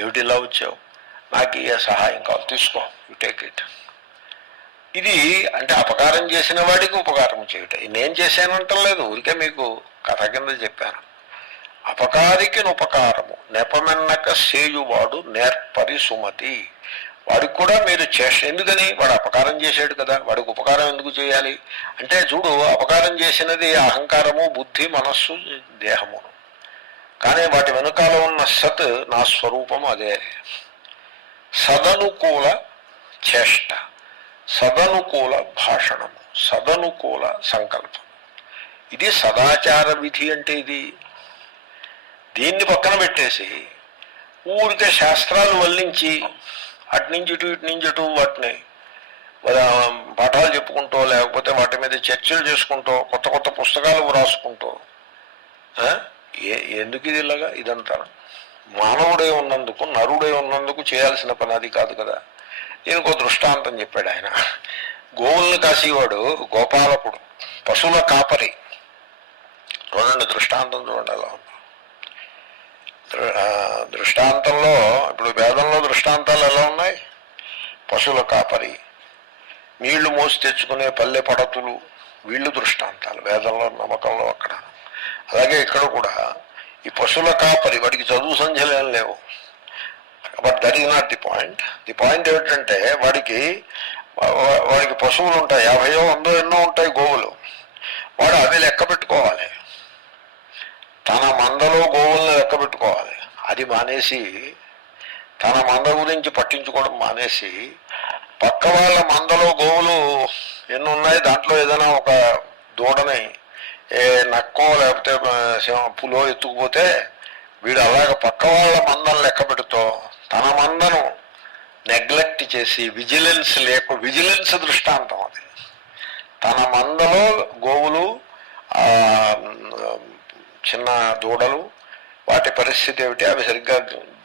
ఏమిటి ఇలా వచ్చావు, నాకు ఏ సహాయం కావాలి, తీసుకో, యు టేక్ ఇట్. ఇది అంటే అపకారం చేసిన వాడికి ఉపకారం చేయటం. నేను చేశానంటలేదు, ఊరికే మీకు కథ కింద చెప్పాను. అపకారికి ఉపకారము నెపమెన్నక సేయువాడు నేర్పరి సుమతి. వాడికి కూడా మీరు ఎందుకని వాడు అపకారం చేశాడు కదా, వాడికి ఉపకారం ఎందుకు చేయాలి అంటే, చూడు అపకారం చేసినది అహంకారము, బుద్ధి, మనస్సు, దేహమును. కానీ వాటి వెనుకాల ఉన్న సత్ నా స్వరూపము అదే. సదనుకూల చేష్ట, సదనుకూల భాషణము, సదనుకూల సంకల్పం. ఇది సదాచార విధి అంటే ఇది. దీన్ని పక్కన పెట్టేసి ఊరికే శాస్త్రాలు వల్లించి అటు నుంచి ఇటు వాటిని పాఠాలు చెప్పుకుంటూ, లేకపోతే వాటి మీద చర్చలు చేసుకుంటూ, కొత్త కొత్త పుస్తకాలు వ్రాసుకుంటూ, ఎందుకు ఇది ఇలాగా? ఇదంతా మానవుడే ఉన్నందుకు, నరుడే ఉన్నందుకు చేయాల్సిన పని అది కాదు కదా. దీనికి ఒక దృష్టాంతం చెప్పాడు ఆయన. గోవుల్ని కాసేవాడు గోపాలకుడు, పశువుల కాపరి. చూడండి దృష్టాంతం, చూడండి అలా ఉంది. దృష్టాంతంలో ఇప్పుడు వేదంలో దృష్టాంతాలు ఎలా ఉన్నాయి? పశువుల కాపరి, నీళ్లు మోసి తెచ్చుకునే పల్లె పడతులు, వీళ్ళు దృష్టాంతాలు వేదంలో, నమ్మకంలో అక్కడ. అలాగే ఇక్కడ కూడా ఈ పశువుల కాపరి, వాడికి చదువు సంధ్యలు ఏం లేవు. But that is not the point. The point ఏమిటంటే వాడికి పశువులు ఉంటాయి, 50 100 ఎన్నో ఉంటాయి గోవులు. వాడు అవి లెక్క పెట్టుకోవాలి, తన మందలో గోవులను లెక్క పెట్టుకోవాలి. అది మానేసి, తన మంద గురించి పట్టించుకోవడం మానేసి, పక్క వాళ్ళ మందలో గోవులు ఎన్ని ఉన్నాయి దాంట్లో ఏదైనా ఒక దూడని నక్కో లేకపోతే పులో ఎత్తుకుపోతే వీడు అలాగ పక్క వాళ్ళ మందను లెక్క పెడుతూ తన మందను నెగ్లెక్ట్ చేసి, విజిలెన్స్ దృష్టాంతం అది. తన మందలో గోవులు, చిన్న దూడలు, వాటి పరిస్థితి ఏమిటి, అవి సరిగ్గా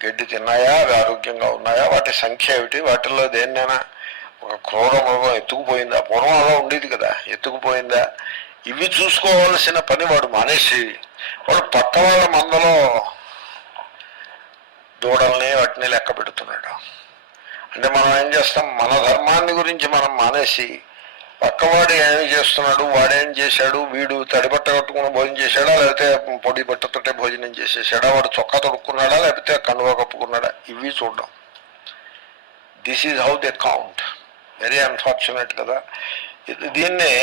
గడ్డి తిన్నాయా, అవి ఆరోగ్యంగా ఉన్నాయా, వాటి సంఖ్య ఏమిటి, వాటిల్లో దేన్నైనా ఒక క్రూర మృగం ఎత్తుకుపోయిందా, పూర్వం అలా ఉండేది కదా, ఎత్తుకుపోయిందా, ఇవి చూసుకోవాల్సిన పని వాడు మానేసి వాడు పక్క వాళ్ళ మందలో దూడల్ని వాటిని లెక్క పెడుతున్నాడు. అంటే మనం ఏం చేస్తాం, మన ధర్మాన్ని గురించి మనం మానేసి పక్కవాడు ఏమి చేస్తున్నాడు, వాడేం చేశాడు, వీడు తడిబట్ట కట్టుకుని భోజనం చేశాడా, లేకపోతే పొడి బట్టతోటే భోజనం చేసేసాడా, వాడు చొక్కా తొడుక్కున్నాడా, లేకపోతే కనువ కప్పుకున్నాడా, ఇవి చూడడం. This is how they count. Very unfortunate కదా. దీన్నే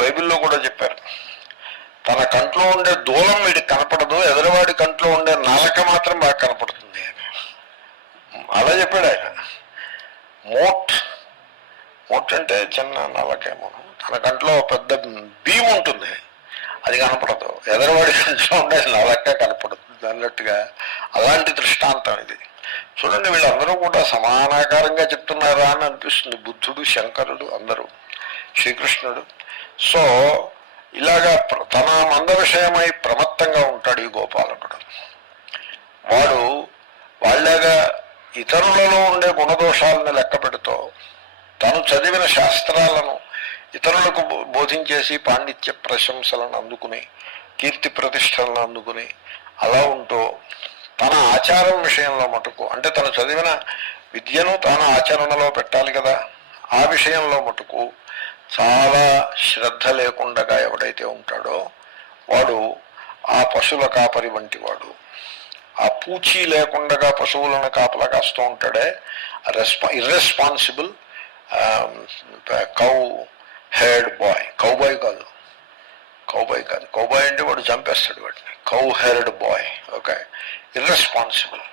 బైబిల్లో కూడా చెప్పారు. తన కంట్లో ఉండే దూలం వీడికి కనపడదు, ఎదురువాడి కంట్లో ఉండే నాలక మాత్రం బాగా కనపడుతుంది అని అలా చెప్పాడు ఆయన. మోట్ అంటే చిన్న నల్లకేమో, తన కంట్లో పెద్ద భీమ్ ఉంటుంది, అది కనపడదు, ఎదరవాడి కంట్లో ఉండే నల్లక కనపడుతుంది అన్నట్టుగా. అలాంటి దృష్టాంతం ఇది. చూడండి, వీళ్ళందరూ కూడా సమానాకారంగా చెప్తున్నారా అని అనిపిస్తుంది. బుద్ధుడు, శంకరుడు, అందరూ, శ్రీకృష్ణుడు. సో ఇలాగా తన మంద విషయమై ప్రమత్తంగా ఉంటాడు ఈ గోపాలకుడు. వాడు వాళ్ళగా ఇతరులలో ఉండే గుణదోషాలను లెక్క పెడుతూ తను చదివిన శాస్త్రాలను ఇతరులకు బోధించేసి పాండిత్య ప్రశంసలను అందుకుని కీర్తి ప్రతిష్టలను అందుకుని అలా ఉంటూ తన ఆచారం విషయంలో మటుకు, అంటే తను చదివిన విద్యను తాను ఆచరణలో పెట్టాలి కదా, ఆ విషయంలో మటుకు చాలా శ్రద్ధ లేకుండా ఎవడైతే ఉంటాడో వాడు ఆ పశువుల కాపరి వంటి వాడు. ఆ పూచీ లేకుండా పశువులను కాపలా కాస్తూ ఉంటాడే irresponsible cowherd boy. Cowboy కాదు, కౌబాయ్ అంటే వాడు చంపేస్తాడు వాటిని. Cowherd boy, okay, irresponsible.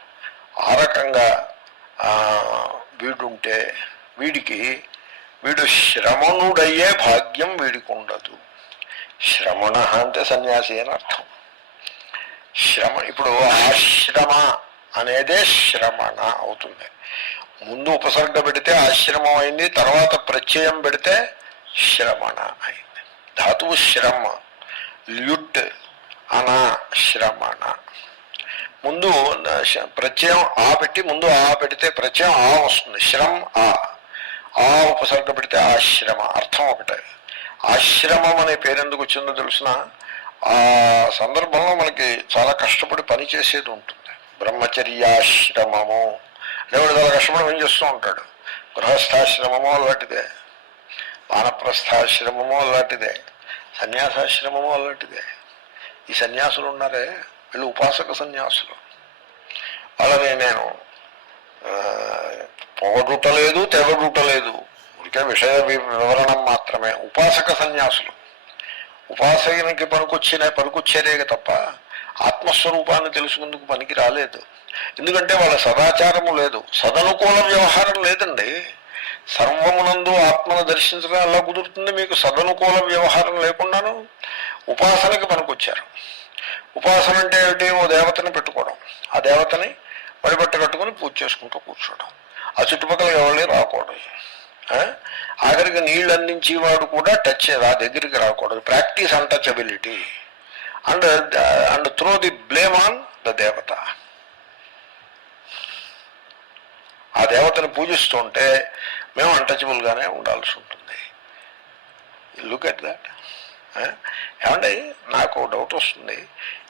ఆ రకంగా వీడుంటే వీడు శ్రమణుడయ్యే భాగ్యం వీడికి ఉండదు. శ్రమణ అంటే సన్యాసి అని అర్థం. ఇప్పుడు ఆశ్రమ అనేదే శ్రమణ అవుతుంది. ముందు ఉపసర్గ పెడితే ఆశ్రమం అయింది, తర్వాత ప్రత్యయం పెడితే శ్రమణ అయింది. ధాతువు శ్రమ, ల్యుట్ అనా శ్రమణ. ముందు ప్రత్యయం ఆ పెట్టి ముందు ఆ పెడితే ప్రత్యయం ఆ వస్తుంది, శ్రమ్ ఆ ఉపసర్గ పెడితే ఆశ్రమ. అర్థం ఒకటే. ఆశ్రమం అనే పేరు ఎందుకు వచ్చిందో తెలిసిన, ఆ సందర్భంలో మనకి చాలా కష్టపడి పని చేసేది ఉంటుంది. బ్రహ్మచర్యాశ్రమము దేవుడు చాలా కష్టపడి పని చేస్తూ ఉంటాడు. గృహస్థాశ్రమము అలాంటిదే, వానప్రస్థాశ్రమము అలాంటిదే, సన్యాసాశ్రమము అలాంటిదే. ఈ సన్యాసులు ఉన్నారే వీళ్ళు ఉపాసక సన్యాసులు. వాళ్ళని నేను పొగడుటలేదు తెగడుటలేదు, ఇంకే విషయ వివరణం మాత్రమే. ఉపాసక సన్యాసులు ఉపాసనకి పనికొచ్చేదే తప్ప ఆత్మస్వరూపాన్ని తెలుసుకుందుకు పనికి రాలేదు. ఎందుకంటే వాళ్ళ సదాచారము లేదు, సదనుకూల వ్యవహారం లేదండి. సర్వమునందు ఆత్మను దర్శించడం ఎలా కుదురుతుంది మీకు సదనుకూల వ్యవహారం లేకుండాను? ఉపాసనకి పనికొచ్చారు. ఉపాసన అంటే ఏమిటి? ఓ దేవతని పెట్టుకోవడం, ఆ దేవతని వడిబట్ట కట్టుకుని పూజ చేసుకుంటూ కూర్చోవడం, ఆ చుట్టుపక్కల ఎవరి రాకూడదు, ఆఖరికి నీళ్ళు అందించేవాడు కూడా టచ్ ఆ దగ్గరికి రాకూడదు. Practice untouchability and throw the blame on the దేవత. ఆ దేవతని పూజిస్తుంటే మేము అన్టచబుల్గానే ఉండాల్సి ఉంటుంది. Look at that. ఏమండి, నాకు డౌట్ వస్తుంది,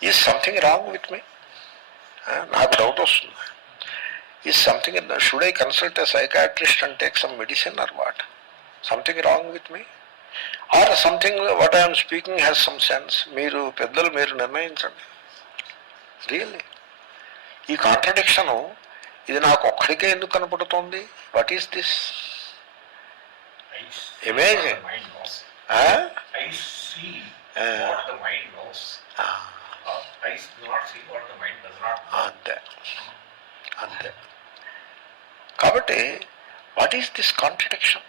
is something wrong with me? నాకు డౌట్ వస్తుంది, is something, should I consult a psychiatrist and take some medicine or what? Something wrong with me or something what I'm speaking has some sense? మీరు పెద్దలు, మీరు నిర్ణయించండి. Really ఈ contradiction ఇది నాకు ఒక్కడికే ఎందుకు కనపడుతోంది? What is this? అమేజింగ్. అంతే అంతే. కాబట్టి వాట్ ఈస్ దిస్ కాంట్రడిక్షన్?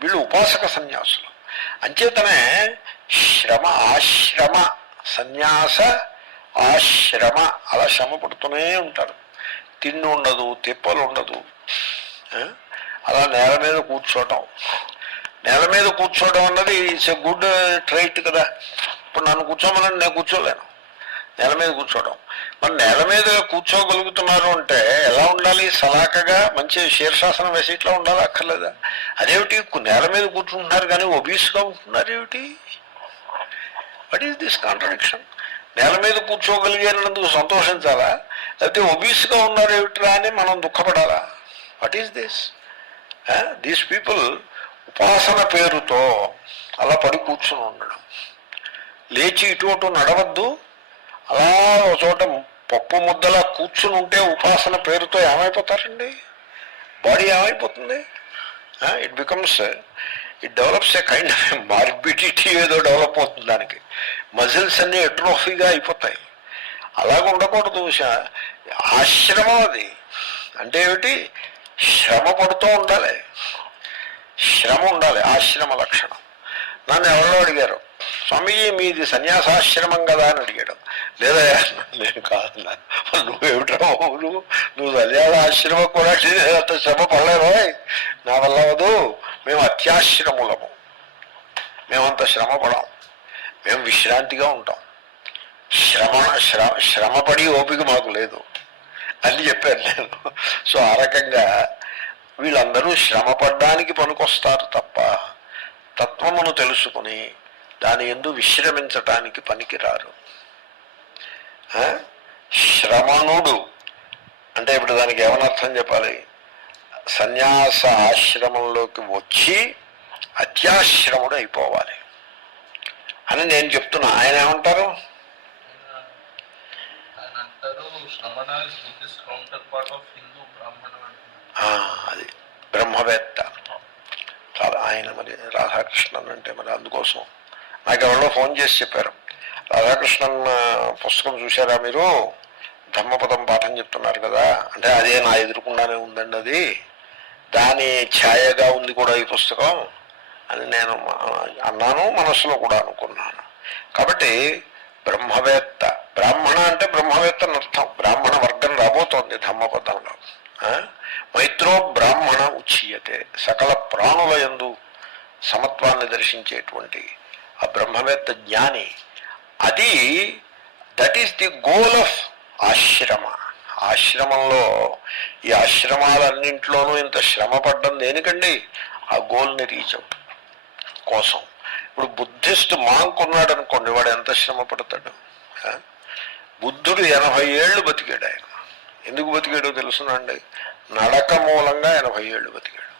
వీళ్ళు ఉపాసక సన్యాసులు. అంచేతనే శ్రమ, ఆశ్రమ, సన్యాస ఆశ్రమ, అలా శ్రమ పడుతూనే ఉంటారు. తిండి ఉండదు, తిప్పలు ఉండదు. అలా నేల మీద కూర్చోవటం, నేల మీద కూర్చోవడం అన్నది ఇట్స్ ఎ గుడ్ ట్రైట్ కదా. ఇప్పుడు నన్ను కూర్చోమని నేను కూర్చోలేను, నేల మీద కూర్చోవడం. మరి నేల మీద కూర్చోగలుగుతున్నారు అంటే ఎలా ఉండాలి? సలాకగా మంచి శీర్షాసనం వేసి ఇట్లా ఉండాలి, అక్కర్లేదా? అదేమిటి నేల మీద కూర్చుంటున్నారు కానీ ఒబీస్గా ఉంటున్నారు ఏమిటి? What is this contradiction? నేల మీద కూర్చోగలిగేందుకు సంతోషించాలా, లేకపోతే ఒబీస్గా ఉన్నారు ఏమిట్రా అని మనం దుఃఖపడాలా? What is this? These people ఉపాసన పేరుతో అలా పడి కూర్చుని ఉండడం, లేచి ఇటు నడవద్దు, అలా ఒక చోట పప్పు ముద్దలా కూర్చుని ఉంటే ఉపాసన పేరుతో ఏమైపోతారండి? బాడీ ఏమైపోతుంది? It develops a kind of morbidity, ఏదో డెవలప్ అవుతుంది దానికి. మజిల్స్ అన్నీ ఎట్రోఫీగా అయిపోతాయి. అలాగ ఉండకూడదు. ఆశ్రమం అది అంటే ఏమిటి? శ్రమ పడుతూ ఉండాలి, శ్రమ ఉండాలి, ఆశ్రమ లక్షణం. నన్ను ఎవరో అడిగారు, స్వామీజీ మీది సన్యాసాశ్రమం కదా అని అడిగాడు. లేదా నేను కాదు, నువ్వేమిటో నువ్వు సన్యాసాశ్రమం కూడా అంత శ్రమ పడలేరు, నా వల్ల అవదు, మేము అత్యాశ్రములము, మేమంత శ్రమ పడం. మేము విశ్రాంతిగా ఉంటాం. శ్రమపడి ఓపిక మాకు లేదు అని చెప్పాను నేను. సో ఆ రకంగా వీళ్ళందరూ శ్రమపడ్డానికి పనికొస్తారు తప్ప తత్వమును తెలుసుకుని దాని యందు విశ్రమించటానికి పనికిరారు. శ్రమణుడు అంటే ఇప్పుడు దానికి ఏమనర్థం చెప్పాలి? సన్యాస ఆశ్రమంలోకి వచ్చి అత్యాశ్రముడు అయిపోవాలి అని నేను చెప్తున్నా. ఆయన ఏమంటారు? అది బ్రహ్మవేత్త. చాలా ఆయన మరి రాధాకృష్ణన్ అంటే మరి అందుకోసం నాకు ఎవరో ఫోన్ చేసి చెప్పారు, రాధాకృష్ణన్ పుస్తకం చూసారా మీరు, ధమ్మపదం పాఠం చెప్తున్నారు కదా అంటే, అదే నా ఎదురుకుండానే ఉందండి, అది దాని ఛాయగా ఉంది కూడా ఈ పుస్తకం అని నేను అన్నాను, మనస్సులో కూడా అనుకున్నాను. కాబట్టి బ్రహ్మవేత్త, బ్రాహ్మణ అంటే బ్రహ్మవేత్త అని అర్థం. బ్రాహ్మణ వర్గం రాబోతోంది ధమ్మపదంలో. మైత్రో బ్రాహ్మణ ఉచ్యతే, సకల ప్రాణుల యందు సమత్వాన్ని దర్శించేటువంటి ఆ బ్రహ్మవేత్త జ్ఞాని. అది that is the goal of ఆశ్రమ. ఆశ్రమంలో ఈ ఆశ్రమాలన్నింటిలోనూ ఇంత శ్రమ పడ్డం దేనికండి? ఆ గోల్ని రీచ్ అవుట్ కోసం. ఇప్పుడు బుద్ధిస్ట్ మాంక్ ఉన్నాడు అనుకోండి, వాడు ఎంత శ్రమ పడతాడు? బుద్ధుడు 80 ఏళ్ళు బతికాడు. ఆయన ఎందుకు బతికాడో తెలుసునండి? నడక మూలంగా 80 ఏళ్ళు బతికాడు.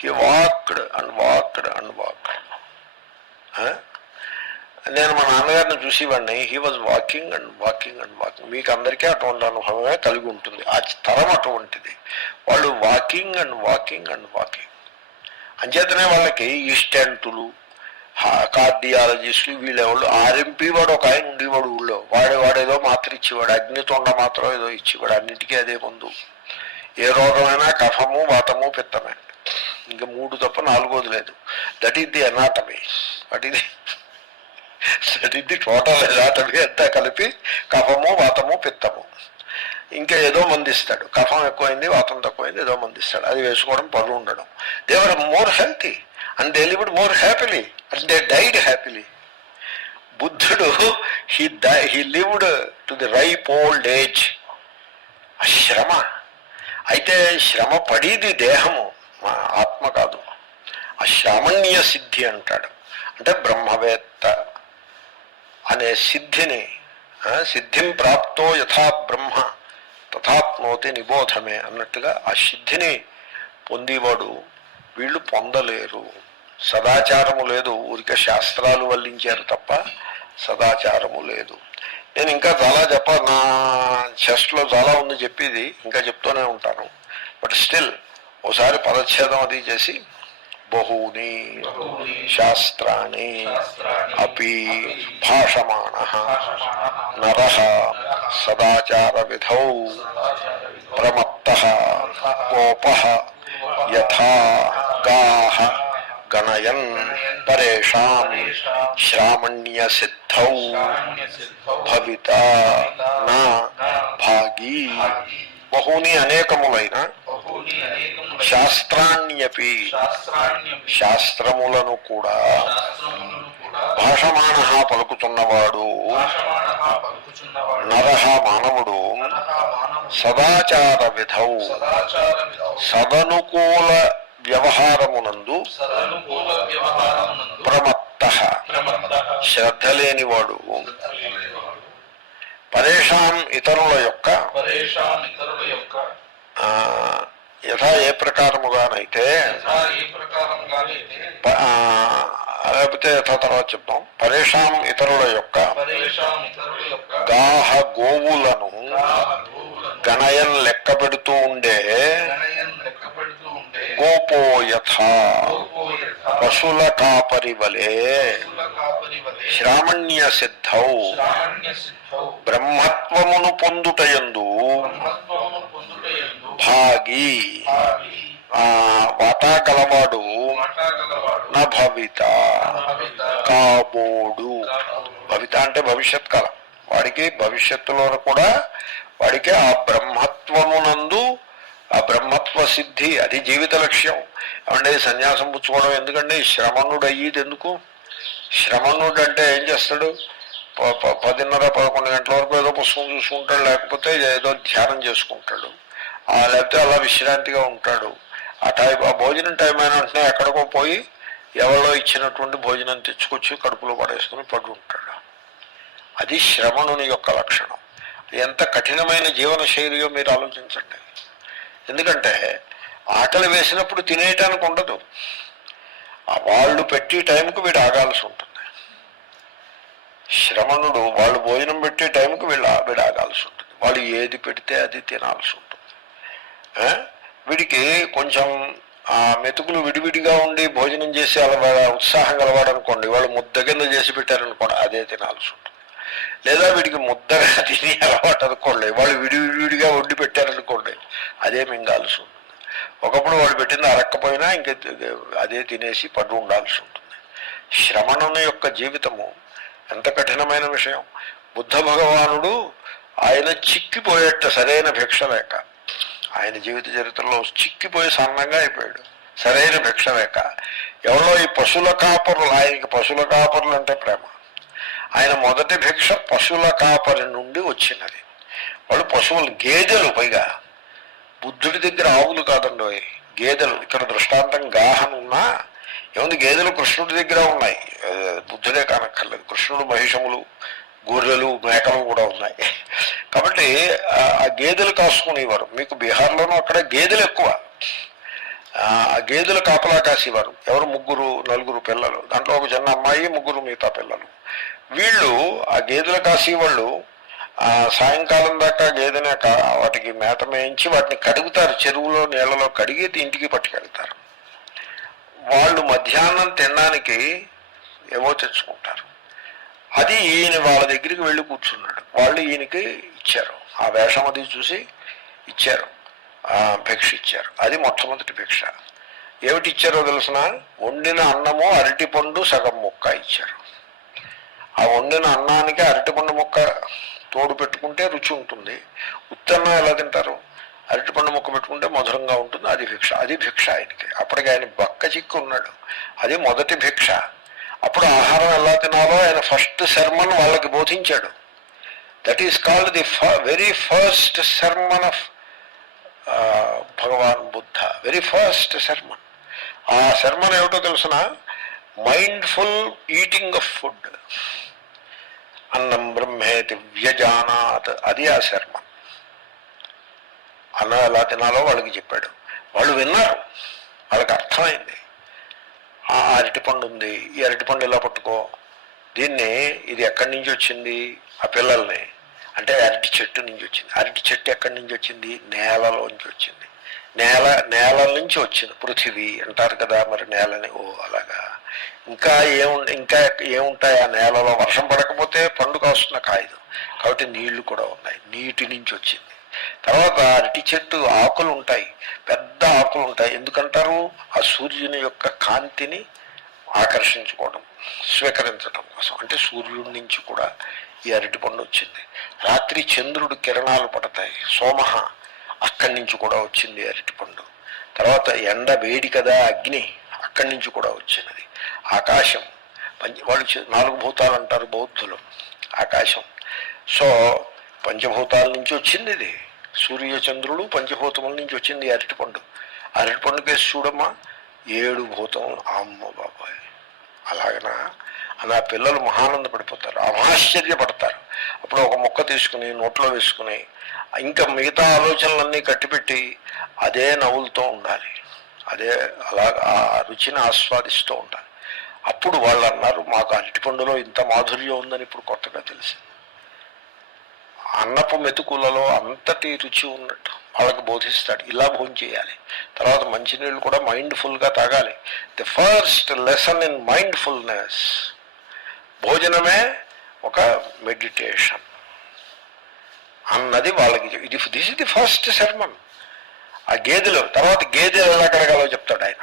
He walked and walked and walked. నేను మా నాన్నగారిని చూసేవాడిని, he was walking and walking and walking. మీకు అందరికీ అటువంటి అనుభవమే కలిగి ఉంటుంది, ఆ తరం అటువంటిది. వాళ్ళు walking and walking and walking. అంచేతనే వాళ్ళకి ఈస్టెంటులు, కార్డియాలజిస్టులు, వీళ్ళెవాళ్ళు. ఆర్ఎంపీ వాడు ఒక ఆయన ఉండేవాడు ఊళ్ళో, వాడేదో మాత్ర ఇచ్చేవాడు, అగ్నితొండ మాత్రం ఏదో ఇచ్చేవాడు. అన్నిటికీ అదే మందు. ఏ రోగమైనా కఫము, వాతము, పిత్తమే. ఇంకా 3 తప్ప 4వది లేదు. That is the anatomy. That is the total anatomy అంతా కలిపి కఫము, వాతము, పిత్తము. ఇంకా ఏదో మందిస్తాడు, కఫం ఎక్కువైంది, వాతం తక్కువైంది, ఏదో మందిస్తాడు. అది వేసుకోవడం, పళ్ళు ఉండడం. They were more healthy and they lived more happily and they died happily. బుద్ధుడు he lived to the ripe old age. ఆ శ్రమ అయితే శ్రమ పడేది దేహము, ఆత్మ కాదు. ఆ శ్రామణ్య సిద్ధి అంటాడు. అంటే బ్రహ్మవేత్త అనే సిద్ధిని, సిద్ధిం ప్రాప్తో యథా బ్రహ్మ తథాప్నోతి నిబోధమే అన్నట్టుగా ఆ సిద్ధిని పొందేవాడు వీళ్ళు పొందలేరు. సదాచారము లేదు, ఊరికే శాస్త్రాలు వల్లించారు తప్ప సదాచారము లేదు. నేను ఇంకా చాలా నా చెస్ట్లో చాలా ఉంది చెప్పేది, ఇంకా చెప్తూనే ఉంటాను. బట్ స్టిల్ ఓసారి పదచ్ఛేదం అది చేసి, బహూని శాస్త్రాణి అపి భాషమాణః నరః సదాచార విధౌ ప్రమత్తః గోపః యథా గాః గణయన్ పరేషాం శ్రామణ్య సిద్ధౌ భవితా నా భాగీ. బహూని అనేకములైన శాస్త్రాణ్యపి శాస్త్రములను కూడా భాషమాణః పలుకుతున్నవాడు నరః మానవుడు సదాచార విధౌ సదనుకూల వ్యవహారమునందు ప్రమత్తః శ్రద్ధ లేనివాడు పరేషాం ఇతరుల యొక్క యథా ఏ ప్రకారముగానైతే, లేకపోతే యథా తర్వాత చెప్తాం. పరేషాం ఇతరుల యొక్క గాహ గోవులను గణయన్ లెక్క పెడుతూ ఉండే గోపో యథా పశుల కాపరి వలే శ్రామణ్య సిద్ధౌ బ్రహ్మత్వమును పొందుటయందు భాగి వాటా గలవాడు నా భవిత కాబోడు. భవిత అంటే భవిష్యత్ కాలం. వాడికి భవిష్యత్తులో కూడా వాడికి ఆ బ్రహ్మత్వమునందు ఆ బ్రహ్మత్వ సిద్ధి, అది జీవిత లక్ష్యం. ఏమంటే సన్యాసం పుచ్చుకోవడం ఎందుకంటే శ్రమణుడు అయ్యేది ఎందుకు? శ్రమణుడు అంటే ఏం చేస్తాడు? 10:30-11 గంటల వరకు ఏదో పుస్తకం చూసుకుంటాడు, లేకపోతే ఏదో ధ్యానం చేసుకుంటాడు, లేకపోతే అలా విశ్రాంతిగా ఉంటాడు. ఆ భోజనం టైం అయిన వెంటనే ఎక్కడికో పోయి ఎవరో ఇచ్చినటువంటి భోజనం తెచ్చుకొచ్చి కడుపులో పడేసుకుని పడి ఉంటాడు. అది శ్రమణుని యొక్క లక్షణం. ఎంత కఠినమైన జీవన శైలియో మీరు ఆలోచించండి. ఎందుకంటే ఆకలి వేసినప్పుడు తినేయటానికి ఉండదు, వాళ్ళు పెట్టి టైంకి వీడు ఆగాల్సి ఉంటుంది. శ్రమణుడు వాళ్ళు భోజనం పెట్టే టైంకి వీడు ఆగాల్సి ఉంటుంది. వాళ్ళు ఏది పెడితే అది తినాల్సి ఉంటుంది. వీడికి కొంచెం మెతుకులు విడివిడిగా ఉండి భోజనం చేసి అలా ఉత్సాహం కలవాడు అనుకోండి, వాళ్ళు ముద్ద కింద చేసి పెట్టారనుకోండి, అదే తినాల్సి ఉంటుంది. లేదా వీడికి ముద్దగా తిని అలవాటు అనుకోండి, వాళ్ళు విడివిడిగా వండి పెట్టారనుకోండి, అదే మింగాల్సి ఉంటుంది. ఒకప్పుడు వాళ్ళు పెట్టింది అరక్కపోయినా ఇంక అదే తినేసి పడు ఉండాల్సి ఉంటుంది. శ్రమణుని యొక్క జీవితము ఎంత కఠినమైన విషయం. బుద్ధ భగవానుడు ఆయన చిక్కిపోయేట సరైన భిక్ష లేక, ఆయన జీవిత చరిత్రలో చిక్కిపోయి సన్నంగా అయిపోయాడు సరైన భిక్ష లేక. ఎవరో ఈ పశువుల కాపరులు, ఆయనకి పశువుల కాపరులు అంటే ప్రేమ. ఆయన మొదటి భిక్ష పశువుల కాపరి నుండి వచ్చినది. వాళ్ళు పశువులు, గేదెలు, పైగా బుద్ధుడి దగ్గర ఆవులు కాదండి, గేదెలు. ఇక్కడ దృష్టాంతం గాహనున్నా ఏముంది, గేదెలు కృష్ణుడి దగ్గర ఉన్నాయి, బుద్ధుడే కానక్కర్లేదు. కృష్ణుడు మహిషములు, గొర్రెలు, మేకలు కూడా ఉన్నాయి. కాబట్టి ఆ గేదెలు కాసుకునేవారు. మీకు బీహార్లోనూ అక్కడ గేదెలు ఎక్కువ. ఆ గేదెలు కాపలా కాసేవారు. ఎవరు? 3-4 పిల్లలు, దాంట్లో ఒక చిన్న అమ్మాయి, 3 మిగతా పిల్లలు. వీళ్ళు ఆ గేదెలు కాసేవాళ్ళు సాయంకాలం దాకా గేదెనే వాటికి మేత మేయించి వాటిని కడుగుతారు, చెరువులో నీళ్ళలో కడిగి ఇంటికి పట్టుకెళ్తారు. వాళ్ళు మధ్యాహ్నం తినడానికి ఏవో తెచ్చుకుంటారు. అది ఈయన వాళ్ళ దగ్గరికి వెళ్ళి కూర్చున్నాడు. వాళ్ళు ఈయనకి ఇచ్చారు, ఆ వేషం అది చూసి ఇచ్చారు, భిక్ష ఇచ్చారు. అది మొట్టమొదటి భిక్ష. ఏమిటి ఇచ్చారో తెలుసిన? వండిన అన్నము, అరటిపండు సగం ముక్క ఇచ్చారు. ఆ వండిన అన్నానికి అరటిపండు ముక్క తోడు పెట్టుకుంటే రుచి ఉంటుంది. ఉత్తన్నం ఎలా తింటారు? అరటిపండు ముక్క పెట్టుకుంటే మధురంగా ఉంటుంది. అది భిక్ష. అది భిక్ష ఆయనకి. అప్పటికి ఆయన బక్క చిక్కు ఉన్నాడు. అది మొదటి భిక్ష. అప్పుడు ఆహారం ఎలా తినాలో ఆయన ఫస్ట్ సెర్మన్ వాళ్ళకి బోధించాడు. That is called the very first sermon of Bhagavan Buddha. Very first sermon. ఆ సెర్మన్ ఏమిటో తెలుసిన? Mindful eating of food. అన్నం బ్రహ్మేతి వ్యజానాత్. అది ఆ సెర్మన్. అన్నం ఎలా తినాలో వాళ్ళకి చెప్పాడు. వాళ్ళు విన్నారు, వాళ్ళకి అర్థమైంది. ఆ అరటిపండు ఉంది, ఈ అరటిపండు ఇలా పట్టుకో, దీన్ని, ఇది ఎక్కడి నుంచి వచ్చింది? ఆ పిల్లల్ని అంటే అరటి చెట్టు నుంచి వచ్చింది. అరటి చెట్టు ఎక్కడి నుంచి వచ్చింది? నేలలోంచి వచ్చింది. నేల నుంచి వచ్చింది. పృథివీ అంటారు కదా మరి నేలని. ఓ అలాగా. ఇంకా ఏముంటాయి ఆ నేలలో? వర్షం పడకపోతే పండు కాస్తున్న కాయదు, కాబట్టి నీళ్లు కూడా ఉన్నాయి, నీటి నుంచి వచ్చింది. తర్వాత అరటి చెట్టు ఆకులు ఉంటాయి, పెద్ద ఆకులు ఉంటాయి. ఎందుకంటారు? ఆ సూర్యుని యొక్క కాంతిని ఆకర్షించుకోవడం, స్వీకరించడం కోసం. అంటే సూర్యుడి నుంచి కూడా ఈ అరటి పండు వచ్చింది. రాత్రి చంద్రుడు కిరణాలు పడతాయి, సోమహ, అక్కడి నుంచి కూడా వచ్చింది అరటిపండు. తర్వాత ఎండ వేడి కదా, అగ్ని, అక్కడి నుంచి కూడా వచ్చినది. ఆకాశం, వాళ్ళు 4 భూతాలు అంటారు బౌద్ధులు. ఆకాశం, సో పంచభూతాల నుంచి వచ్చింది ఇది. సూర్య చంద్రుడు పంచభూతముల నుంచి వచ్చింది అరటిపండు. అరటిపండు కేసు చూడమ్మా, 7 భూతములు. అమ్మ బాబాయ్, అలాగనా? అలా పిల్లలు మహానంద పడిపోతారు, ఆశ్చర్యపడతారు. అప్పుడు ఒక ముక్క తీసుకుని నోట్లో వేసుకుని ఇంకా మిగతా ఆలోచనలన్నీ కట్టిపెట్టి అదే నవ్వులతో ఉండాలి, అదే అలా ఆ రుచిని ఆస్వాదిస్తూ ఉండాలి. అప్పుడు వాళ్ళు అన్నారు, మాకు అరటిపండులో ఇంత మాధుర్యం ఉందని ఇప్పుడు కొత్తగా తెలిసింది. అన్నపు మెతుకులలో అంతటి రుచి ఉన్నట్టు వాళ్ళకి బోధిస్తాడు. ఇలా భోజనం చేయాలి. తర్వాత మంచినీళ్ళు కూడా మైండ్ఫుల్గా తాగాలి. The first lesson in mindfulness. భోజనమే ఒక మెడిటేషన్ అన్నది వాళ్ళకి. This is the first sermon. ఆ గేదెలు, తర్వాత గేదెలు ఎలా కడగాలో చెప్తాడు ఆయన,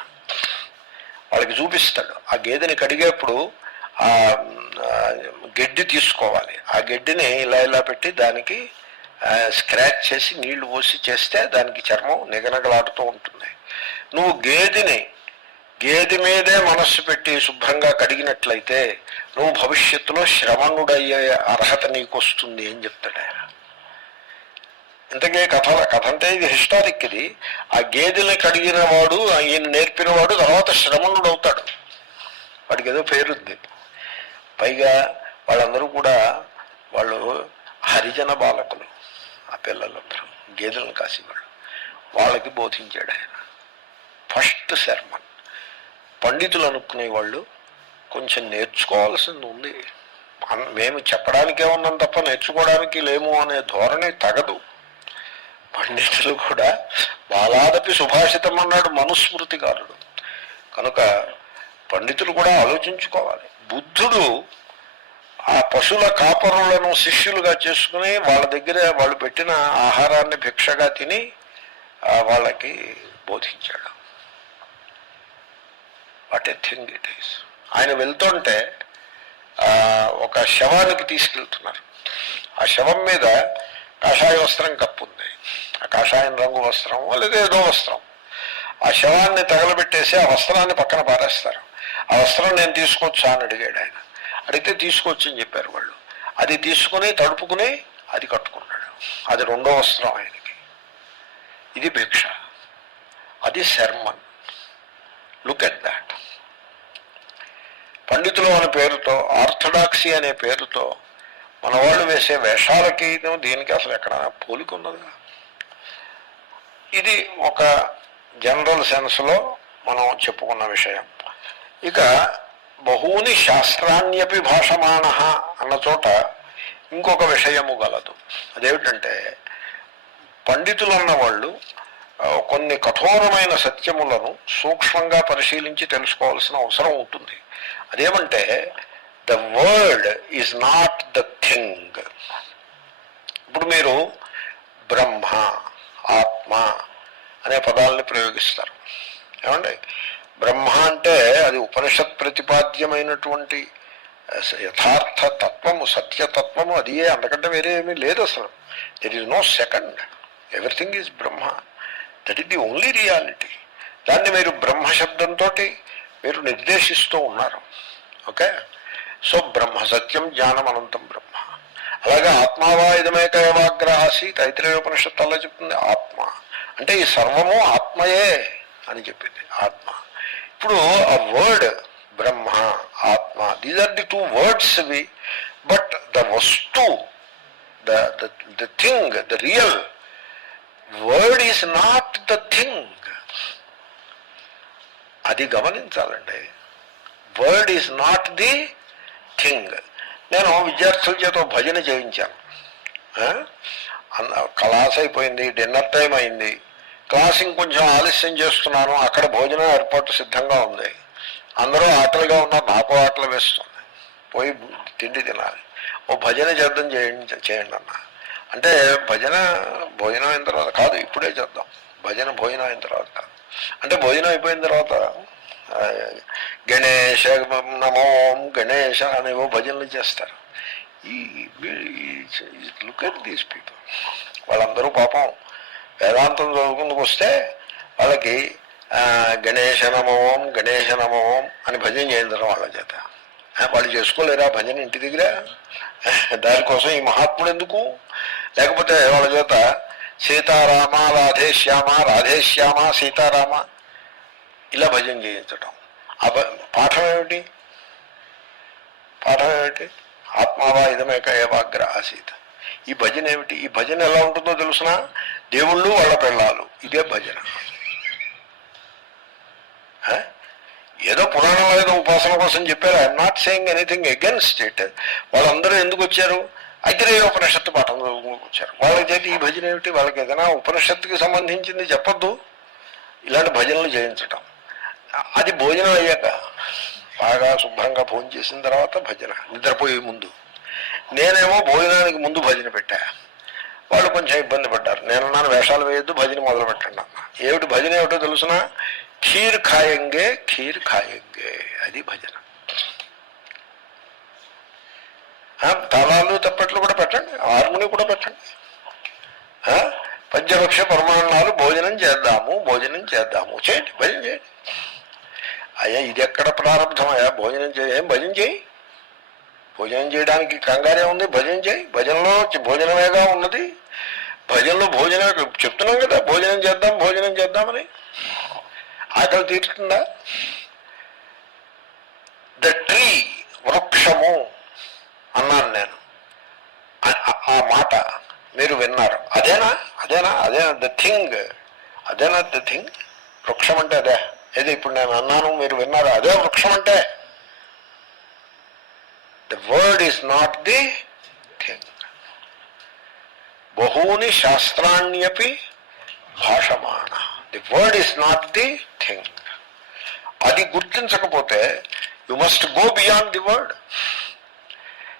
వాళ్ళకి చూపిస్తాడు. ఆ గేదెని కడిగేప్పుడు ఆ గడ్డి తీసుకోవాలి. ఆ గడ్డిని ఇలా పెట్టి దానికి స్క్రాచ్ చేసి నీళ్లు పోసి చేస్తే దానికి చర్మం నిగనగలాడుతూ ఉంటుంది. నువ్వు గేదె మీదే మనస్సు పెట్టి శుభ్రంగా కడిగినట్లయితే నువ్వు భవిష్యత్తులో శ్రవణుడయ్యే అర్హత నీకు వస్తుంది అని చెప్తాడు ఆయన. ఇంతకే కథ అంటే ఇది హిస్టారిక్. ఇది ఆ గేదెని కడిగిన వాడు, ఈయన నేర్పిన వాడు తర్వాత శ్రవణుడు అవుతాడు. వాడికి ఏదో పేరుంది. పైగా వాళ్ళందరూ కూడా వాళ్ళు హరిజన బాలకులు. ఆ పిల్లలందరూ గేదెలను కాసేవాళ్ళు. వాళ్ళకి బోధించాడు ఆయన ఫస్ట్ శర్మన్. పండితులు అనుకునే వాళ్ళు కొంచెం నేర్చుకోవాల్సింది ఉంది. మేము చెప్పడానికే ఉన్నాం తప్ప నేర్చుకోవడానికి లేము అనే ధోరణి తగదు. పండితులు కూడా బాలాదపి సుభాషితం అన్నాడు మనుస్మృతికారుడు. కనుక పండితులు కూడా ఆలోచించుకోవాలి. బుద్ధుడు ఆ పశువుల కాపరులను శిష్యులుగా చేసుకుని వాళ్ళ దగ్గర వాళ్ళు పెట్టిన ఆహారాన్ని భిక్షగా తిని వాళ్ళకి బోధించాడు. What a thing it is. ఆయన వెళ్తుంటే ఒక శవానికి తీసుకెళ్తున్నారు. ఆ శవం మీద కాషాయ వస్త్రం కప్పుంది. ఆ కాషాయం రంగు వస్త్రం లేదా ఏదో వస్త్రం. ఆ శవాన్ని తగలబెట్టేసి ఆ వస్త్రాన్ని పక్కన పారేస్తారు. ఆ వస్త్రం నేను తీసుకోవచ్చా అని అడిగాడు ఆయన. అడిగితే తీసుకోవచ్చు అని చెప్పారు వాళ్ళు. అది తీసుకుని తడుపుకుని అది కట్టుకున్నాడు. అది రెండో వస్త్రం ఆయనకి. ఇది భిక్ష, అది శర్మన్. Look at that. పండితులు అనే పేరుతో, ఆర్థడాక్సీ అనే పేరుతో మన వాళ్ళు వేసే వేషాలకి దీనికి అసలు ఎక్కడ పోలిక ఉన్నదా? ఇది ఒక జనరల్ సెన్స్లో మనం చెప్పుకున్న విషయం. ఇక బహూని శాస్త్రాన్యపి భాషమాణ అన్న చోట ఇంకొక విషయము గలదు. అదేమిటంటే పండితులు అన్నవాళ్ళు కొన్ని కఠోరమైన సత్యములను సూక్ష్మంగా పరిశీలించి తెలుసుకోవాల్సిన అవసరం ఉంటుంది. అదేమంటే the word is not the thing. ఇప్పుడు మీరు బ్రహ్మ, ఆత్మ అనే పదాలని ప్రయోగిస్తారు. ఏమండి, బ్రహ్మ అంటే అది ఉపనిషత్ ప్రతిపాద్యమైనటువంటి యథార్థ తత్వము, సత్యతత్వము. అది అంతకంటే వేరే ఏమీ లేదు అసలు. There is no second. Everything is Brahma. That is the only reality. దాన్ని మీరు బ్రహ్మశబ్దంతో మీరు నిర్దేశిస్తూ ఉన్నారు. ఓకే. సో బ్రహ్మ సత్యం, జ్ఞానం, అనంతం బ్రహ్మ. అలాగే ఆత్మావా ఇదమేక ఏవాగ్ర ఆసీత్ తైత్రేయోపనిషత్తు అలా చెప్తుంది. ఆత్మ అంటే ఈ సర్వము ఆత్మయే అని చెప్పింది. ఆత్మ. ఇప్పుడు ఆ word Brahma, atma, these are the two words we. But the vastu, the thing, the real word is not the thing. అది గమనించాలండి. Word is not the thing. నేను విద్యార్థుల చేత భజన చేయించాను. క్లాస్ అయిపోయింది, డిన్నర్ టైం అయింది. క్లాస్ ఇంకొంచెం ఆలస్యం చేస్తున్నాను. అక్కడ భోజనం ఏర్పాటు సిద్ధంగా ఉంది. అందరూ ఆకలిగా ఉన్నారు. నాకు ఆకలి వేస్తుంది. పోయి తిండి తినాలి. ఓ భజన చేద్దాం, చేయండి అన్న. అంటే భజన భోజనం అయిన తర్వాత కాదు, ఇప్పుడే చేద్దాం. భజన భోజనం అయిన తర్వాత కాదు. అంటే భోజనం అయిపోయిన తర్వాత గణేశ నమోం గణేశ అనేవో భజనలు చేస్తారు. ఈ లుక్ ఎట్ దీస్ పీపుల్. వాళ్ళందరూ పాపం వేదాంతం చదువుకుందుకు వస్తే వాళ్ళకి గణేశ నమోం గణేశ నమోం అని భజన చేయించడం వాళ్ళ చేత. వాళ్ళు చేసుకోలేరా భజన ఇంటి దగ్గర? దానికోసం ఈ మహాత్ముడు ఎందుకు? లేకపోతే వాళ్ళ చేత సీతారామ రాధేశ్యామ, రాధేశ్యామ సీతారామ ఇలా భజన చేయించటం. ఆ పాఠం ఏమిటి? పాఠం ఏమిటి? ఆత్మావా ఇదమేక ఏవాగ్ర ఆసీత్. ఈ భజన ఏమిటి? ఈ భజన ఎలా ఉంటుందో తెలుసిన? దేవుళ్ళు వాళ్ళ పెళ్ళాలు, ఇదే భజన. ఏదో పురాణంలో ఏదో ఉపాసన కోసం చెప్పారు. I'm not saying anything against it. వాళ్ళందరూ ఎందుకు వచ్చారు? ఐతిరేయోపనిషత్తు పాఠం వచ్చారు. వాళ్ళకి చేతి ఈ భజన ఏమిటి? వాళ్ళకి ఏదైనా ఉపనిషత్తుకి సంబంధించింది చెప్పొద్దు. ఇలాంటి భజనలు చేయించటం. అది భోజనం అయ్యాక బాగా శుభ్రంగా భోజనం చేసిన తర్వాత భజన, నిద్రపోయే ముందు. నేనేమో భోజనానికి ముందు భజన పెట్టా. వాళ్ళు కొంచెం ఇబ్బంది పడ్డారు. నేనున్నాను వేషాలు వేయొద్దు, భజన మొదలు పెట్టండి అన్న. ఏమిటి భజన ఏమిటో తెలుసిన? ఖీర్ ఖాయంగే, ఖీర్ ఖాయంగే. అది భజన. తాళాలు తప్పట్లు కూడా పెట్టండి, హార్మోని కూడా పెట్టండి. పంచభక్ష పరమాన్నాలు భోజనం చేద్దాము, భోజనం చేద్దాము చేయండి, భజన చేయండి. అయ్యా ఇది ఎక్కడ ప్రారంభమయ్యా, భోజనం ఏం భజన చేయి, భోజనం చేయడానికి కంగారే ఉంది, భజన చేయి, భజనలో భోజనమేగా ఉన్నది, భజనలో భోజనం చెప్తున్నాం కదా, భోజనం చేద్దామని. ఆకలి తీరుతుందా? ద ట్రీ, వృక్షము అన్నాను నేను, ఆ మాట మీరు విన్నారు. అదేనా ద థింగ్, అదేనా ద థింగ్? వృక్షం అంటే అదే. ఏది ఇప్పుడు నేను అన్నాను మీరు విన్నారు, అదే వృక్షం అంటే. The word is not the thing. బహూని శాస్త్రాణ్యపి భాషమాణ. The word is not the thing. అది గుర్తించకపోతే you must go beyond the word.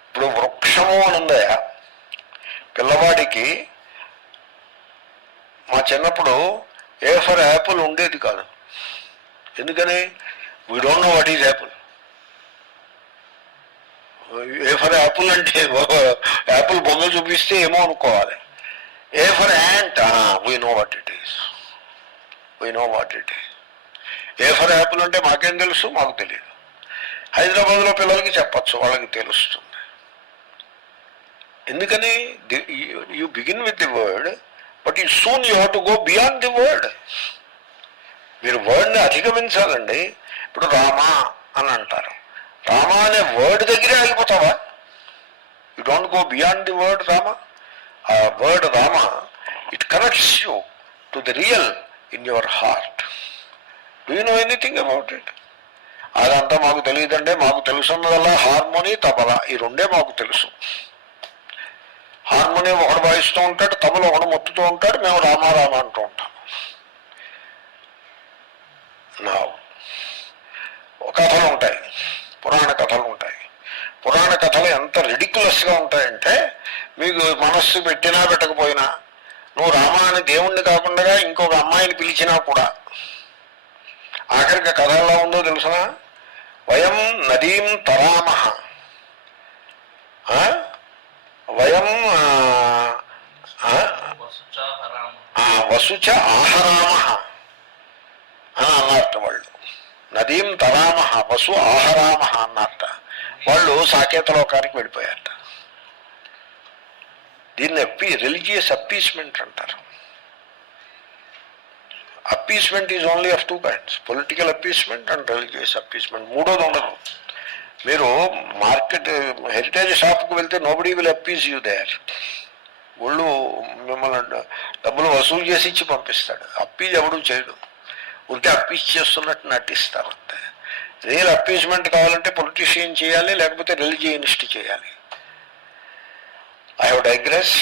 ఇప్పుడు వృక్షము అని ఉందయా, పిల్లవాడికి మా చిన్నప్పుడు ఏ ఫర్ యాపిల్ ఉండేది కాదు. ఎందుకని? We don't know what is Apple. A for Apple అంటే యాపిల్ బొమ్మ చూపిస్తే ఏమో అనుకోవాలి. A for ant, we know what it is. A for Apple అంటే మాకేం తెలుసు? మాకు తెలియదు. హైదరాబాద్లో పిల్లలకి చెప్పచ్చు, వాళ్ళకి తెలుస్తుంది. ఎందుకని? You begin with the word, but you soon you have to go beyond the word. మీరు వర్డ్ని అధిగమించాలండి. ఇప్పుడు రామా అని అంటారు, రామా అనే వర్డ్ దగ్గరే ఆగిపోతావా? You don't go beyond the word Rama. ఆ word Rama, it connects you to the real in your heart. Do you know anything about it? అదంతా మాకు తెలియదంటే, మాకు తెలుసున్నదల్లా హార్మోని, తబలా, ఈ రెండే మాకు తెలుసు. హార్మోనియం ఒకడు వాయిస్తూ ఉంటాడు, తబల ఒకడు మొత్తుతూ ఉంటాడు, మేము రామారామ అంటూ ఉంటాం. నా కథలు ఉంటాయి, పురాణ కథలు ఉంటాయి. పురాణ కథలు ఎంత రిడిక్యులస్గా ఉంటాయంటే, మీకు మనస్సు పెట్టినా పెట్టకపోయినా, నువ్వు రామ అని దేవుణ్ణి కాకుండా ఇంకొక అమ్మాయిని పిలిచినా కూడా, ఆఖరికి కథ ఎలా ఉందో తెలుసునా? వయం నదీం తరామః, వయం వసుచ ఆహరామః అని అన్నట్టు వాళ్ళు. నదీం తరామః వసు ఆహరామః అన్నట్ట. వాళ్ళు సాకేతలోకానికి వెళ్ళిపోయారట. దీన్ని రిలీజియస్ అప్పీస్మెంట్ అంటారు. Appeasement is only of two kinds, political appeasement and religious appeasement. మూడోది ఉండదు. మీరు మార్కెట్ హెరిటేజ్ షాప్కి వెళ్తే నోబడీ విల్ అప్పీజ్ యూ దేర్. ఒళ్ళు మిమ్మల్ని డబ్బులు వసూలు చేసి ఇచ్చి పంపిస్తాడు. అప్పీజ్ ఎవడూ చేయడు, ఊరికే అప్పీజ్ చేస్తున్నట్టు నటిస్తారు అంతే. రియల్ అప్పీజ్మెంట్ కావాలంటే పొలిటీషియన్ చేయాలి, లేకపోతే రిలీజియనిస్ట్ చేయాలి. I have digress.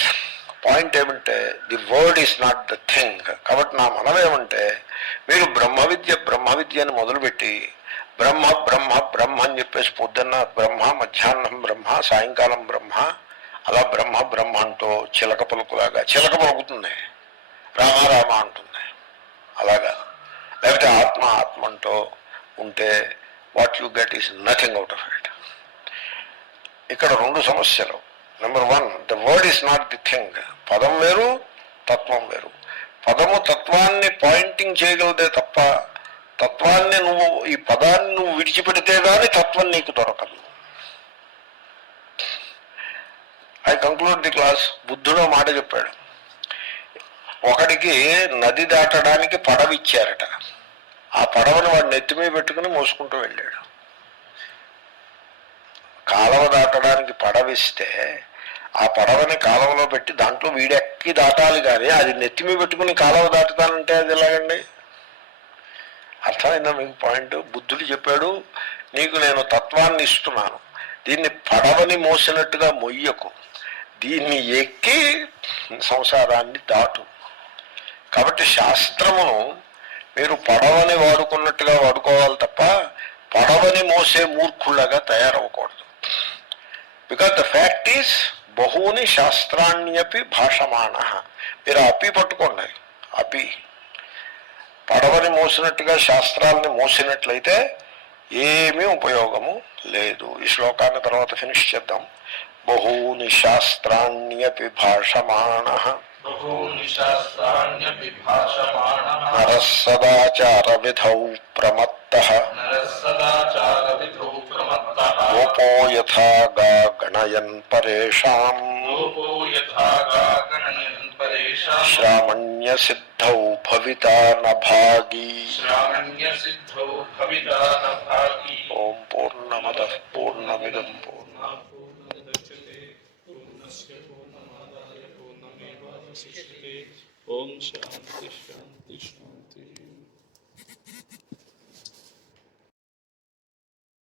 పాయింట్ ఏమంటే, the word is not the thing. కాబట్టి నా మనమేమంటే, మీరు బ్రహ్మ విద్యను మొదలుపెట్టి బ్రహ్మ బ్రహ్మ బ్రహ్మ అని చెప్పేసి పొద్దున్న బ్రహ్మ, మధ్యాహ్నం బ్రహ్మ, సాయంకాలం బ్రహ్మ, అలా బ్రహ్మ బ్రహ్మ అంటూ చిలక పలుకులాగా, చిలక పలుకుతుంది, రామ అంటుంది, అలాగా. లేకపోతే ఆత్మ ఆత్మ అంటూ ఉంటే what you get is nothing out of it. ఇక్కడ రెండు సమస్యలు. Number one, the word is not the thing. పదం వేరు, తత్వం వేరు. పదము తత్వాన్ని పాయింటింగ్ చేయగలదే తప్ప, తత్వాన్ని ఈ పదాన్ని నువ్వు విడిచిపెడితే కానీ తత్వం నీకు దొరకదు. I conclude the class. బుద్ధుడు మాట చెప్పాడు. ఒకడికి నది దాటడానికి పడవ ఇచ్చారట. ఆ పడవను వాడు నెత్తిమీ పెట్టుకుని మోసుకుంటూ వెళ్ళాడు. కాలువ దాటడానికి పడవిస్తే ఆ పడవని కాలువలో పెట్టి దాంట్లో వీడెక్కి దాటాలి, కానీ అది నెత్తిమీ పెట్టుకుని కాలువ దాటుతానంటే అది ఎలాగండి? అర్థమైందా మీకు పాయింట్? బుద్ధుడు చెప్పాడు, నీకు నేను తత్వాన్ని ఇస్తున్నాను, దీన్ని పడవని మోసినట్టుగా మొయ్యకు, దీన్ని ఎక్కి సంసారాన్ని దాటు. కాబట్టి శాస్త్రమును మీరు పడవని వాడుకున్నట్టుగా వాడుకోవాలి తప్ప పడవని మోసే మూర్ఖుళ్ళగా తయారవ్వకూడదు. బికాజ్ ద ఫ్యాక్ట్ ఈస్ బహూని శాస్త్రాణ్యపి భాషమాణ. మీరు అప్పి పట్టుకోండి. అప్పి పడవని మోసినట్టుగా శాస్త్రాలని మోసినట్లయితే ఏమీ ఉపయోగము లేదు. ఈ శ్లోకాన్ని తర్వాత ఫినిష్ చేద్దాం. బహూని శాస్త్రాణ్యపి భాషమాణః నరః సదాచార విధౌ ప్రమత్తః లోపో యథా గా గణయన్ పరేషాం శ్రామణ్య సిద్ధౌ భవితా న భాగి. ఓం పూర్ణమదః పూర్ణమిదం ఓం శాంతి.